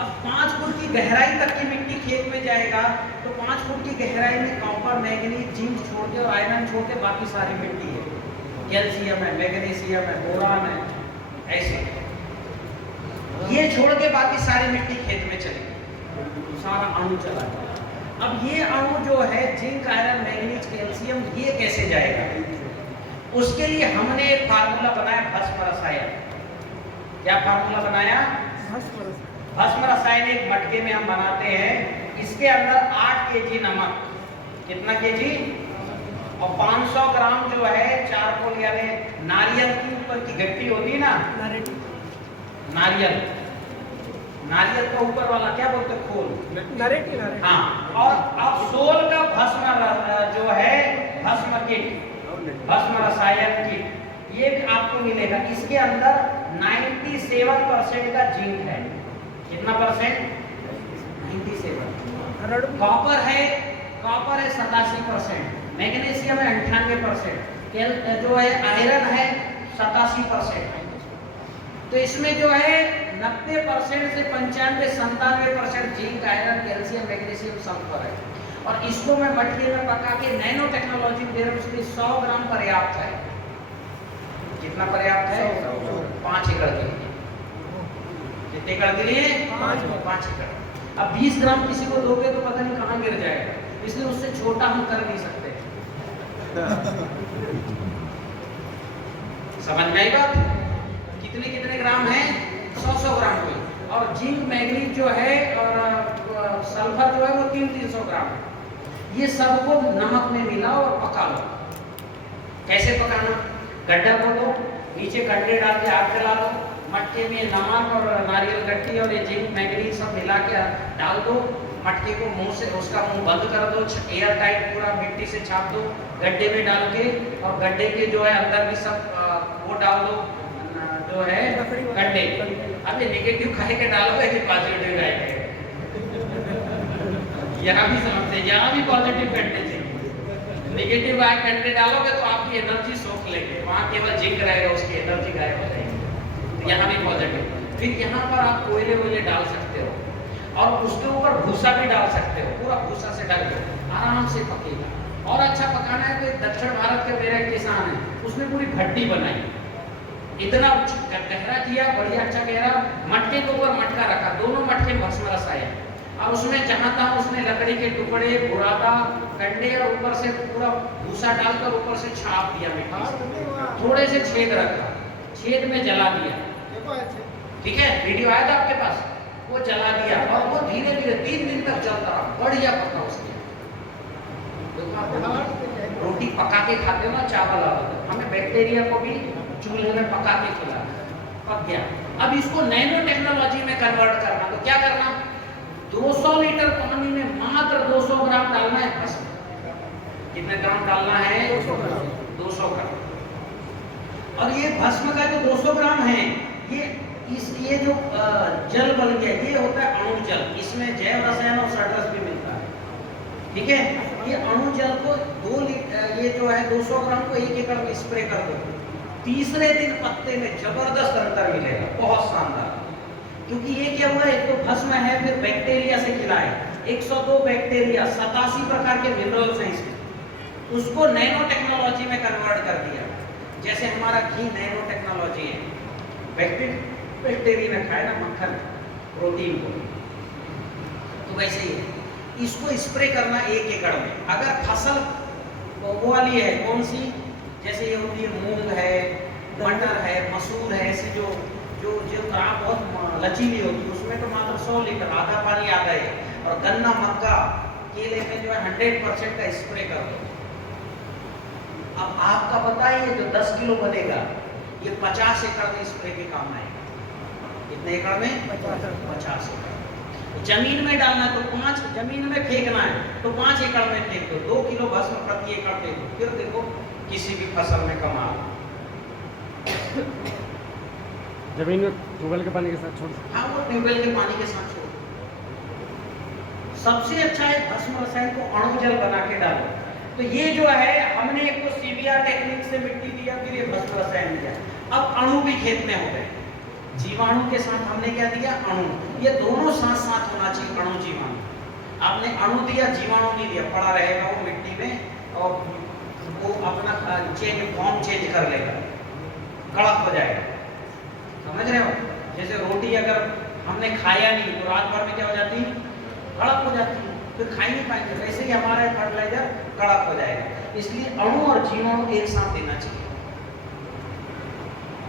अब 5 फुट की गहराई तक की मिट्टी खेत में जाएगा तो 5 फुट की गहराई में कॉपर, मैग्नीज, जिंक छोड़ के और आयरन छोड़ के बाकी सारी मिट्टी है, कैल्शियम है, मैग्नीशियम है, बोरान है, ऐसे ये छोड़ के बाकी सारी मिट्टी खेत में चली गई, सारा अणु चला गया। अब ये अणु जो है जिंक, आयरन, मैग्नीज, कैल्शियम, ये कैसे जाएगा? उसके लिए हमने एक फार्मूला बनाया, भस्म रसायन। क्या फार्मूला बनाया? भस्म रसायन एक मटके में हम बनाते हैं, इसके अंदर 8 केजी नमक, कितना केजी? और 500 ग्राम जो है चारकोल, यानी नारियल की ऊपर की गट्टी होती है ना, नारियल, नारियल का ऊपर वाला क्या बोलते हैं? खोल, हाँ। और अब सोल का भस्म जो है भस्म किट, भस्म रसायन किट, ये भी आपको मिलेगा। इसके अंदर 97% का जिंक है। कितना परसेंट? 97। कॉपर है 87%, मैग्नीशियम है 98%, जो है आयरन है 87%। तो इसमें जो है 90% से 95-97% zinc, iron, calcium, magnesium, sulphur है। और इसको मैं मटके में पका के नैनो टेक्नोलॉजी दे रहा हूँ, इसलिए 100 ग्राम पर्याप्त है। कितना पर्याप्त है? 5 एकड़ के लिए। कितने एकड़ के लिए? 5 एकड़। अब 20 ग्राम किसी को दोगे तो पता नहीं कहाँ गिर जाएगा, इसलिए उससे छोटा हम कर नहीं सकते। समझ में आई बात? कितने ग्राम है? 100 ग्राम कोई। और जिंक, मैग्नीज जो है और सल्फर जो है वो 300 ग्राम है। ये सबको नमक में मिलाओ और पका लो। कैसे पकाना? गड्ढा खोदो, नीचे कंडे डाल के आग जला दो, मटके में नमक और नारियल गट्टी और ये जिंक, मैग्नीज सब मिला के डाल दो, मटके को मुंह से, उसका मुंह बंद कर दो, एयर टाइट पूरा मिट्टी से छाप दो, गड्ढे में डाल के, और गड्ढे के जो है अंदर भी सब वो डाल दो, जो है गड्ढे। अब ये नेगेटिव खाए के डालोगे कि पॉजिटिव आएगा? यहाँ भी समझते, यहाँ भी पॉजिटिव कंडे चाहिए। नेगेटिव आए कंडे डालोगे तो आपकी एनर्जी सोख लेंगे, वहाँ केवल जिंक रहेगा, उसकी एनर्जी गायब हो जाएगी। तो यहाँ भी पॉजिटिव। फिर यहाँ पर आप कोयले डाल सकते हो और उसके ऊपर भूसा भी डाल सकते हो, पूरा भूसा से ढक दो, आराम से पकेगा। और अच्छा पकाना है तो दक्षिण भारत के मेरे किसान हैं, उसने पूरी भट्टी बनाई, इतना गहरा किया, बढ़िया अच्छा गहरा, मटके के ऊपर मटका रखा, दोनों मटके में भस्म रस आया, और उसमें जहां तहां उसने लकड़ी के टुकड़े, बुरादा, कंडे और ऊपर से पूरा भूसा डालकर ऊपर से छाप दिया मिट्टी से, थोड़े से छेद रखा, छेद में जला दिया। ठीक है, वीडियो आया था आपके पास, वो जला दिया और वो धीरे धीरे 3 दिन तक चलता रहा, बढ़िया पका उसने। रोटी पका के खाते हो ना, चावल वाला, हमें बैक्टीरिया को भी चूल्हे में पका के खिला, पक गया। अब इसको नैनो टेक्नोलॉजी में कन्वर्ट करना, तो क्या करना, 200 लीटर पानी में मात्र 200 ग्राम डालना है भस्म। कितने ग्राम डालना है? 200 ग्राम। और ये भस्म का जो 200 ग्राम है, ये जो जल बन गया, ये होता है अणु जल, इसमें जैव रसायन और षड्रस भी मिलता है। ठीक है, ये अणु जल को 2 लीटर, ये जो है 200 ग्राम को 1 एकड़ में स्प्रे कर दो, तीसरे दिन पत्ते में जबरदस्त अंतर मिलेगा, बहुत शानदार। क्योंकि ये क्या हुआ, एक तो भस्म है, फिर बैक्टीरिया से खिलाए, 102 बैक्टीरिया, 87 प्रकार के मिनरल्स हैं इसमें, उसको नैनो टेक्नोलॉजी में कन्वर्ट कर दिया। जैसे हमारा घी नैनो टेक्नोलॉजी है, बैक्टीरिया में खाए ना मक्खन, प्रोटीन को, तो वैसे ही है। इसको स्प्रे करना 1 एकड़ में। अगर फसल वो वाली है, कौन सी, जैसे ये होती है मूंग है, मटर है, मसूर है, ऐसी जो खराब बहुत लचीली होती है, उसमें तो मात्र 100 लीटर, आधा पानी आधा है। और गन्ना, मक्का, केले में जो है 100% का स्प्रे कर दो। अब आपका बताइए, जो 10 किलो बनेगा, ये 50 एकड़ में स्प्रे के काम आएगा। कितने एकड़ में? 50 एकड़। जमीन में डालना तो 5, जमीन में फेंकना है तो 5 एकड़ में फेंक दो, 2 किलो भस्म प्रति एकड़ फेंक दो, फिर देखो किसी भी फसल में कमाल। जमीन में ट्यूबवेल के पानी के साथ छोड़, हाँ, वो ट्यूबवेल के पानी के साथ छोड़। सबसे अच्छा है भस्म रसायन को अणु जल बना के डालो। तो ये जो है, हमने एक तो सीबीआर टेक्निक से मिट्टी दिया, फिर ये भस्म रसायन दिया, अब अणु भी खेत में हो गए। जीवाणु के साथ हमने क्या दिया? अणु। ये दोनों साथ साथ होना चाहिए, अणु जीवाणु। आपने अणु दिया, जीवाणु नहीं दिया, पड़ा रहेगा वो मिट्टी में और वो अपना फॉर्म चेंज कर लेगा, कड़क हो जाएगा। समझ रहे हो? जैसे रोटी अगर हमने खाया नहीं तो रात भर में क्या हो जाती? कड़क हो जाती है, फिर खा ही नहीं पाएंगे। वैसे ही हमारा फर्टिलाइजर कड़क हो जाएगा। इसलिए अणु और जीवाणु एक साथ देना चाहिए।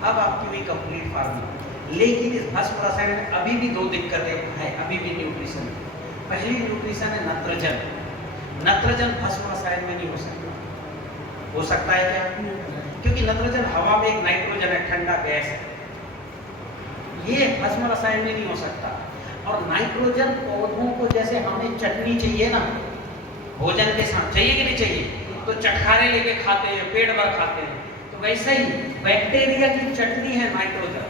अब आपकी हुई कंप्लीट फार्मिंग। लेकिन इस भस्म रसायन में अभी भी 2 दिक्कतें हैं, अभी भी न्यूट्रिशन। पहली न्यूट्रिशन है नत्रजन। नत्रजन भस्म रसायन में नहीं हो सकता। हो सकता है क्या? क्योंकि नत्रजन हवा में एक नाइट्रोजन है, ठंडा गैस है, ये भस्म रसायन में नहीं हो सकता। और नाइट्रोजन पौधों को जैसे हमें चटनी चाहिए ना, भोजन के साथ चाहिए कि नहीं चाहिए, तो चटखारे लेके खाते हैं, पेट भर खाते हैं, तो वैसे ही बैक्टीरिया की चटनी है नाइट्रोजन।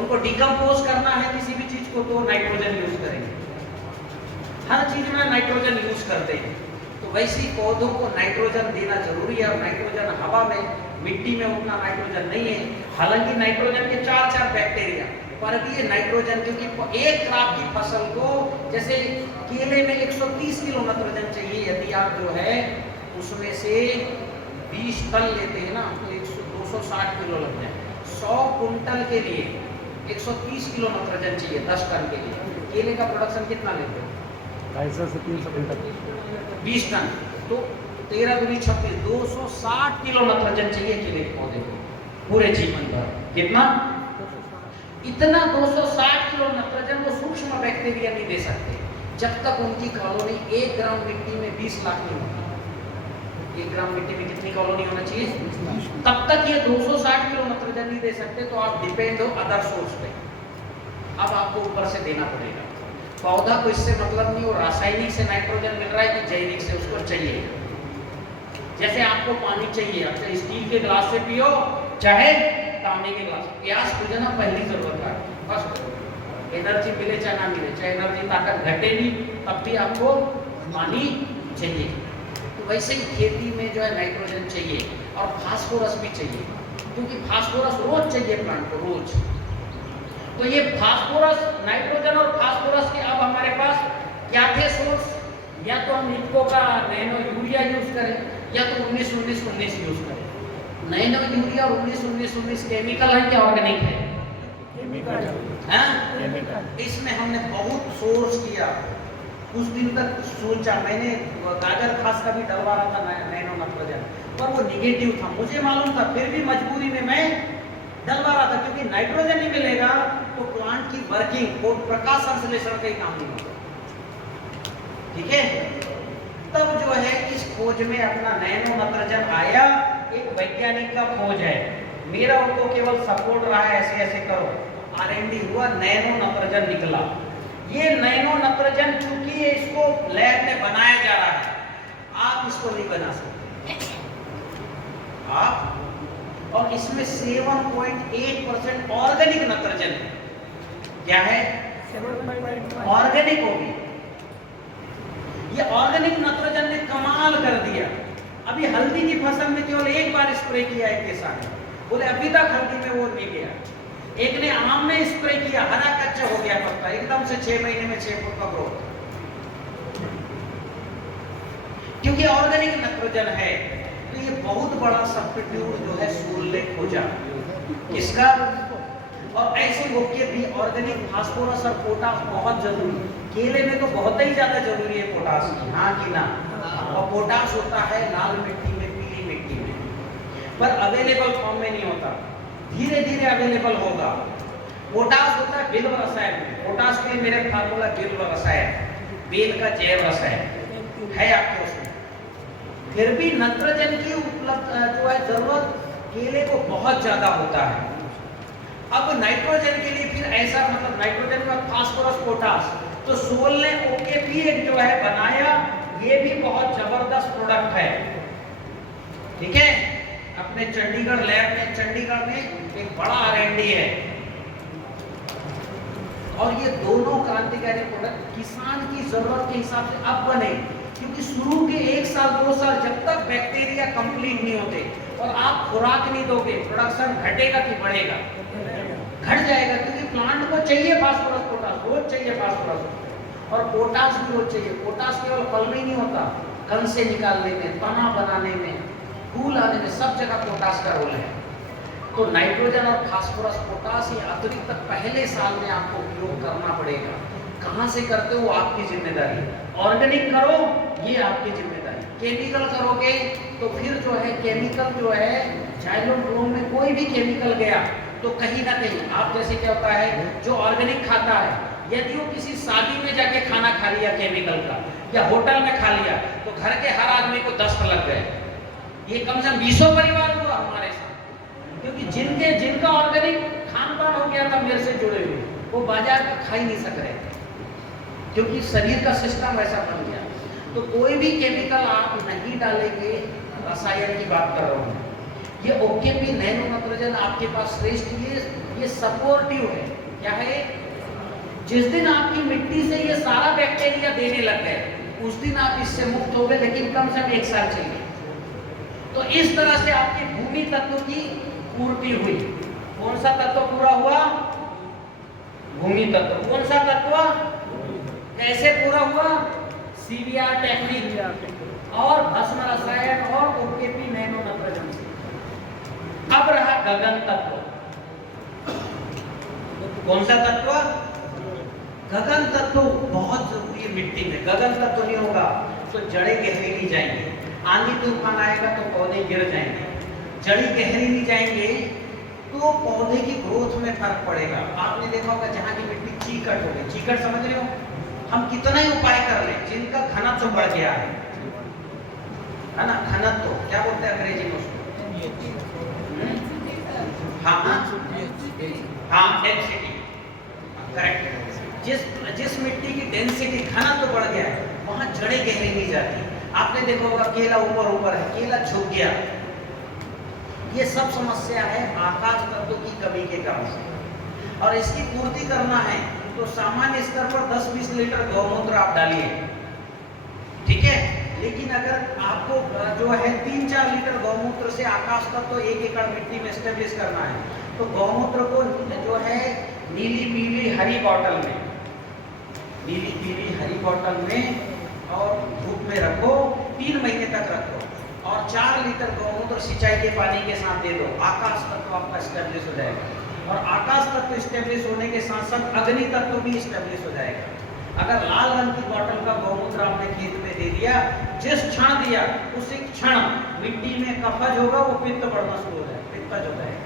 उनको डिकम्पोज करना है किसी भी चीज को तो नाइट्रोजन यूज करेंगे, हर चीज में नाइट्रोजन यूज करते हैं। तो वैसे ही पौधों को नाइट्रोजन देना जरूरी है। और नाइट्रोजन हवा में, मिट्टी में उतना नाइट्रोजन नहीं है। हालांकि नाइट्रोजन के 4 बैक्टीरिया, पर भी ये नाइट्रोजन, क्योंकि एक क्रॉप की फसल को, जैसे केले में 130 किलो नाइट्रोजन चाहिए, यदि आप जो है उसमें से 20 टन लेते हैं ना, तो 260 किलो लग जाए। 100 कुंटल के लिए 130 किलो नाइट्रोजन चाहिए 10 टन के लिए। केले का प्रोडक्शन कितना लेते हैं? 250 से 300 कुंटल। 20 टन तो 13 दूनी 26, 260 किलो नाइट्रोजन चाहिए केले के पौधे को पूरे जीवन भर। कितना? इतना 260 किलो नाइट्रोजन वो सूक्ष्म बैक्टीरिया नहीं दे सकते जब तक उनकी कॉलोनी 1 ग्राम मिट्टी में 20 लाख नहीं होती। 1 ग्राम मिट्टी में कितनी कॉलोनी होना चाहिए? तब तक ये 260 किलो नाइट्रोजन नहीं दे सकते। तो आप डिपेंड हो अदर सोर्स पे। अब आपको ऊपर से देना पड़ेगा। पौधा को इससे मतलब नहीं, वो रासायनिक से नाइट्रोजन मिल रहा है कि जैविक से, उसको चाहिए। जैसे आपको पानी चाहिए, आप स्टील के ग्लास से पियो चाहे तांबे के ग्लास। प्यास बुझाना पहली जरूरत है, फर्स्ट। एनर्जी मिले चाहे ना मिले, चाहे एनर्जी ताकत घटे नहीं, तब भी आपको पानी चाहिए। तो वैसे ही खेती में जो है नाइट्रोजन चाहिए और फास्फोरस भी चाहिए, क्योंकि फास्फोरस रोज चाहिए प्लांट को, रोज। तो ये फास्फोरस, नाइट्रोजन और फास्फोरस के अब हमारे पास क्या थे सोर्स? या तो हम इनको का नैनो यूरिया यूज करें, या तो 19-19-19 यूज करें। नैनो यूरिया और 19-19-19 केमिकल है क्या ऑर्गेनिक है? हाँ? इसमें हमने बहुत सोर्स किया, कुछ दिन तक सोचा, मैंने गाजर खास का भी डलवा रहा था नैनो नाइट्रोजन, पर वो निगेटिव था, मुझे मालूम था, फिर भी मजबूरी में मैं डलवा रहा था, क्योंकि नाइट्रोजन नहीं मिलेगा तो प्लांट की वर्किंग और प्रकाश संश्लेषण का ही काम नहीं होगा। ठीक है, तब जो है इस खोज में अपना नैनो नाइट्रोजन आया, एक वैज्ञानिक का खोज है, मेरा उनको केवल सपोर्ट रहा है, ऐसे ऐसे करो, R&D हुआ, नैनो नाइट्रोजन निकला। ये नैनो नाइट्रोजन चूंकि इसको लैब में बनाया जा रहा है, आप इसको नहीं बना सकते आप, और इसमें 7.8% ऑर्गेनिक नाइट्रोजन है। क्या है? ऑर्गेनिक होगी। ये ऑर्गेनिक नाइट्रोजन ने कमाल कर दिया। अभी हल्दी की फसल में केवल एक बार स्प्रे किया एक किसान ने, बोले अभी तक हल्दी में वो नहीं गया। एक ने आम में स्प्रे किया, हरा कच्चा हो गया पत्ता, एकदम से 6 महीने में 6 फुट का ग्रोथ, क्योंकि ऑर्गेनिक नाइट्रोजन है। तो ये बहुत बड़ा सब्स्टिट्यूट जो है सूल ने खोजा, किसका? और ऐसे होके भी ऑर्गेनिक फास्फोरस और पोटास बहुत जरूरी, केले में तो बहुत ही ज्यादा जरूरी है पोटास की, हाँ कि ना? और पोटास होता है लाल मिट्टी में, पीली मिट्टी में, पर अवेलेबल फॉर्म में नहीं होता, धीरे धीरे अवेलेबल होगा। पोटास होता है बिल्व रसायन में, पोटास के लिए मेरे फार्मूला बिल्व रसायन, बेल का जैव रसायन है आपके उसमें। फिर भी नाइट्रोजन की उपलब्ध जो है जरूरत केले को बहुत ज्यादा होता है। अब नाइट्रोजन के लिए फिर ऐसा, मतलब नाइट्रोजन का फास्फोरस पोटास, तो सोल ने OKP एक जो है बनाया, ये भी बहुत जबरदस्त प्रोडक्ट है। ठीक है, अपने चंडीगढ़ लैब में, चंडीगढ़ में एक बड़ा R&D है, और ये दोनों क्रांतिकारी प्रोडक्ट किसान की जरूरत के हिसाब से अब बने, क्योंकि शुरू के 1 साल 2 साल जब तक बैक्टीरिया कंप्लीट नहीं होते और आप खुराक नहीं दोगे, प्रोडक्शन घटेगा कि बढ़ेगा? घट जाएगा, क्योंकि प्लांट को चाहिए फास्फोरस पोटास, रोज चाहिए फास्फोरस, और पोटास भी रोज चाहिए। पोटास केवल फल में ही नहीं होता, कण से निकालने में, तना बनाने में, फूल आने में, सब जगह पोटास का रोल है। तो नाइट्रोजन और फास्फोरस पोटास ये अतिरिक्त पहले साल में आपको उपयोग करना पड़ेगा। कहाँ से करते हो आपकी जिम्मेदारी, ऑर्गेनिक करो ये आपकी जिम्मेदारी, केमिकल करोगे तो फिर जो है केमिकल जो है जाइलोड्रोन में कोई भी केमिकल गया तो कहीं ना कहीं आप जैसे क्या होता है, जो ऑर्गेनिक खाता है, यदि वो किसी शादी में जाके खाना खा लिया केमिकल का, या होटल में खा लिया, तो घर के हर आदमी को दस्त लग गए। ये कम से कम 20 परिवार हुआ हमारे साथ, क्योंकि जिनका ऑर्गेनिक खान पान हो गया था मेरे से जुड़े हुए, वो बाजार का खा ही नहीं सक रहे, क्योंकि शरीर का सिस्टम वैसा बन गया। तो कोई भी केमिकल आप नहीं डालेंगे, रसायन की बात कर रहा हूँ, ये OKP नैनो नाइट्रोजन आपके पास श्रेष्ठ, ये सपोर्टिव है। क्या है? जिस दिन आपकी मिट्टी से ये सारा बैक्टीरिया देने लग गए, उस दिन आप इससे मुक्त हो गए, लेकिन कम से कम 1 साल चाहिए। तो इस तरह से आपकी भूमि तत्व की पूर्ति हुई। कौन सा तत्व पूरा हुआ? भूमि तत्व। कौन सा तत्व? कैसे पूरा हुआ? CVR टेक्निक और भस्म रसायन और OKP नैनो नाइट्रोजन से। अब रहा गगन तत्व। कौन सा तत्व? गगन तत्व बहुत जरूरी है मिट्टी में। गगन तत्व नहीं होगा तो जड़ें गहरी नहीं जाएंगी, आंधी तूफान आएगा तो पौधे गिर जाएंगे, जड़ी गहरी नहीं जाएंगे तो पौधे की ग्रोथ में फर्क पड़ेगा। आपने देखा होगा जहाँ की मिट्टी चीकट हो गई, चीकट समझ रहे हो, हम कितना ही उपाय कर लें, जिनका घनत्व बढ़ गया है ना, घनत्व क्या बोलते हैं अंग्रेजी में उसको? हाँ डेंसिटी, करेक्ट। जिस मिट्टी की डेंसिटी, घनत्व बढ़ गया है, वहां जड़ें गहरी नहीं जाती। आपने देखा होगा केला ऊपर है, केला झुक गया, ये सब समस्या है आकाश तत्व की कमी के कारण से। और इसकी पूर्ति करना है तो सामान्य स्तर पर 10-20 लीटर गौमूत्र आप डालिए, ठीक है। लेकिन अगर आपको जो है 3-4 लीटर गौमूत्र से आकाश तत्व 1 एकड़ मिट्टी में स्टेब्लिश करना है, तो गौमूत्र को जो है नीली पीली हरी बॉटल में, नीली पीली हरी बॉटल में और धूप में रखो, 3 महीने तक रखो, और 4 लीटर गौमूत्र सिंचाई के पानी के साथ दे दो, आकाश तत्व आपका स्टेब्लिश हो जाएगा। और आकाश तत्व स्टेब्लिश होने के साथ साथ अग्नि तत्व भी स्टेब्लिश हो जाएगा। अगर लाल रंग की बॉटल का गौमूत्र आपने खेत में दे दिया, जिस क्षण दिया उसी क्षण मिट्टी में कफज होगा, वो पित्त बढ़ना शुरू हो जाएगा, पित्तज हो जाएगा।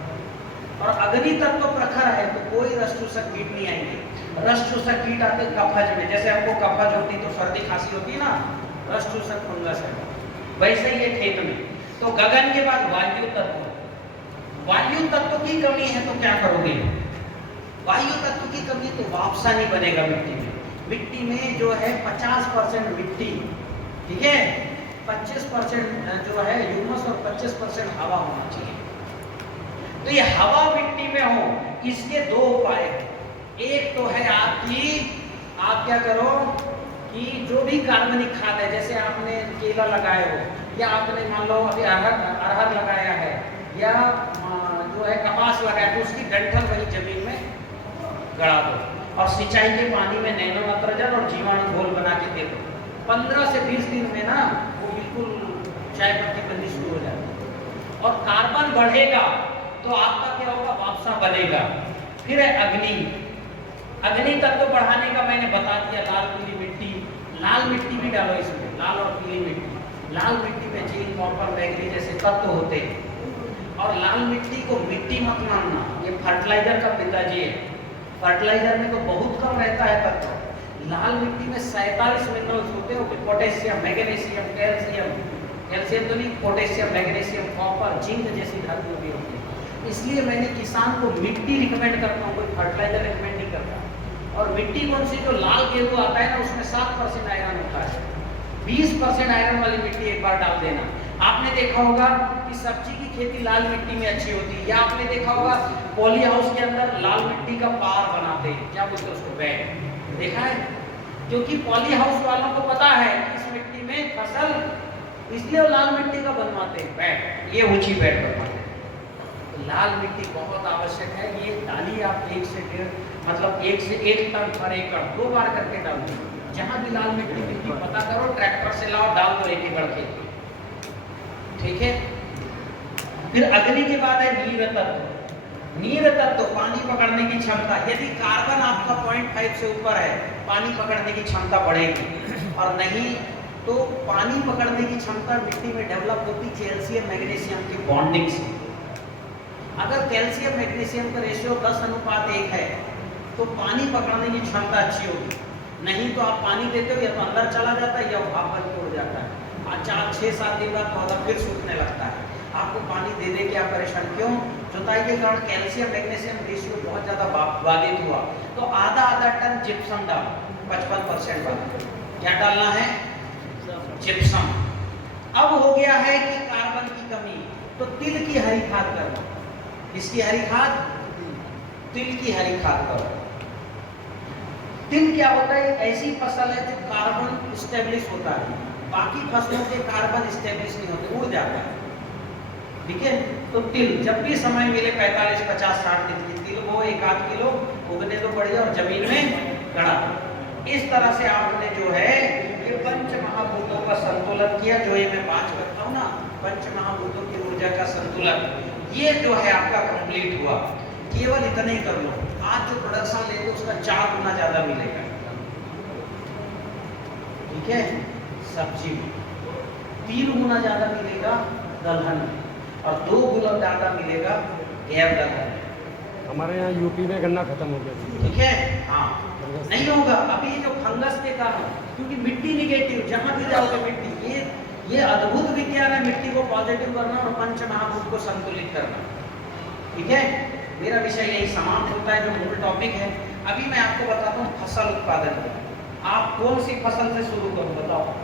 और अग्नि तत्व प्रखर है तो कोई रस चूसक कीट नहीं आएंगे। रस चूसक कीट आते कफज में, जैसे हमको कफज होती तो सर्दी खांसी होती ना, रस चूसक फंगस है, वैसे ही है खेत में। तो गगन के बाद वायु तत्व, वायु तत्व की कमी है तो क्या करोगे? वायु तत्व की कमी तो वापसा नहीं बनेगा मिट्टी में। मिट्टी में जो है 50% मिट्टी, ठीक है, 25% जो है ह्यूमस और 25% हवा होना चाहिए। तो ये हवा मिट्टी में हो, इसके 2 उपाय हैं। एक तो है आपकी, आप क्या करो कि जो भी कार्बनिक खाद है, जैसे आपने केला लगाए हो या आपने मान लो अभी अरहर लगाया है या जो है कपास लगाया, तो उसकी डंठल वही जमीन में गड़ा दो और सिंचाई के पानी में नैनो नाइट्रोजन और जीवाणु घोल बना के दे दो। 15 से 20 दिन में ना वो बिल्कुल चाय पत्ती बननी शुरू हो जाती। और कार्बन बढ़ेगा तो आपका क्या होगा? वापसा बनेगा। फिर है अग्नि। अग्नि तत्व बढ़ाने का मैंने बता दिया, लाल पीली मिट्टी, लाल मिट्टी भी डालो इसमें, लाल और पीली मिट्टी। लाल मिट्टी में जिंक, कॉपर, मैग्नीज जैसे तत्व होते हैं। और लाल मिट्टी को मिट्टी मत मानना, ये फर्टिलाइजर का पिताजी है। फर्टिलाइजर में तो बहुत कम रहता है तत्व। लाल मिट्टी में 47 मिनरल्स होते हैं, पोटेशियम, मैग्नीशियम, कैल्शियम तो नहीं, पोटेशियम, मैग्नीशियम, कॉपर, जिंक जैसी धातुएं भी होती है। इसलिए मैंने किसान को मिट्टी रिकमेंड करता हूँ, कोई फर्टिलाइजर रिकमेंड नहीं करता। और मिट्टी कौन सी? जो लाल गेहूं आता है ना, उसमें 7% आयरन होता है। 20% आयरन वाली मिट्टी एक बार डाल देना। आपने देखा होगा कि सब्जी की खेती लाल मिट्टी में अच्छी होती है, या आपने देखा होगा पॉली हाउस के अंदर लाल मिट्टी का पार बनाते हैं, क्या बोलते हैं उसको? बेड। देखा है? क्योंकि पॉली हाउस वालों को पता है कि इस मिट्टी में फसल, इसलिए वो लाल मिट्टी का बनवाते हैं बेड, ये ऊंची बेड बनवाते हैं। तो लाल मिट्टी बहुत आवश्यक है। ये डाली आप 1 से 1.5 मतलब 1 से 1 टन पर एकड़ 2 बार करके डाल दो। जहां भी लाल मिट्टी मिलती पता करो, ट्रैक्टर से लाओ, डाल दो 1 एकड़ के, ठीक है। फिर अग्नि के बाद है नीर तत्व। नीर तत्व पानी पकड़ने की क्षमता। यदि कार्बन आपका 0.5 से ऊपर है, पानी पकड़ने की क्षमता बढ़ेगी, और नहीं तो पानी पकड़ने की क्षमता मिट्टी में डेवलप होती कैल्शियम मैग्नीशियम की बॉन्डिंग से। अगर कैल्शियम मैग्नीशियम का रेशियो 10:1 है तो पानी पकड़ने की क्षमता अच्छी होगी। नहीं तो आप पानी देते हो या तो अंदर चला जाता है या भाप बन के उड़ जाता है। 4-6-7 दिन बाद पौधा फिर सूखने लगता है। आपको पानी दे दे के आप परेशान क्यों? जुताई के कारण कैल्शियम मैग्नीशियम रेशियो बहुत ज़्यादा बाधित हुआ, तो आधा टन जिप्सम डालो, 55% वाला। क्या डालना है? जिप्सम। अब हो गया है कि कार्बन की कमी, तो तिल की हरी खाद करो। इसकी हरी खाद? तिल की हरी खाद करो। तिल क्या होता है? ऐसी फसल है जो कार्बन स्टेब्लिश होता है, बाकी फसलों के कार्बन स्टेब्लिश नहीं होते, उड़ जाता है, ठीक है। तो तिल जब भी समय मिले 45, 50, 60 दिन की तिल वो 1-8 किलो उगने तो बढ़िया और जमीन में गड़ा। इस तरह से आपने जो है ये पंच महाभूतों का संतुलन किया, जो ये मैं 5 करता हूँ ना, पंच महाभूतों की ऊर्जा का संतुलन, ये जो है आपका कंप्लीट हुआ। केवल इतना ही कर लो, आज जो प्रोडक्शन लेते उसका 4 गुना ज्यादा मिलेगा, ठीक है। सब्जी में 3 गुना ज्यादा मिलेगा दलहन में, और 2 गुना ज्यादा मिलेगा गैर दलहन में। हमारे यहाँ यूपी में गन्ना खत्म हो गया, ठीक है। हाँ, नहीं होगा अभी जो फंगस के कारण, क्योंकि मिट्टी निगेटिव, जहां भी जाओगे मिट्टी, ये अद्भुत विज्ञान है मिट्टी को पॉजिटिव करना और पंच महाभूत को संतुलित करना, ठीक है। मेरा विषय यही समाप्त होता है, जो मूल टॉपिक है। अभी मैं आपको बताता हूँ फसल उत्पादन। आप कौन सी फसल से शुरू करूँ बताओ?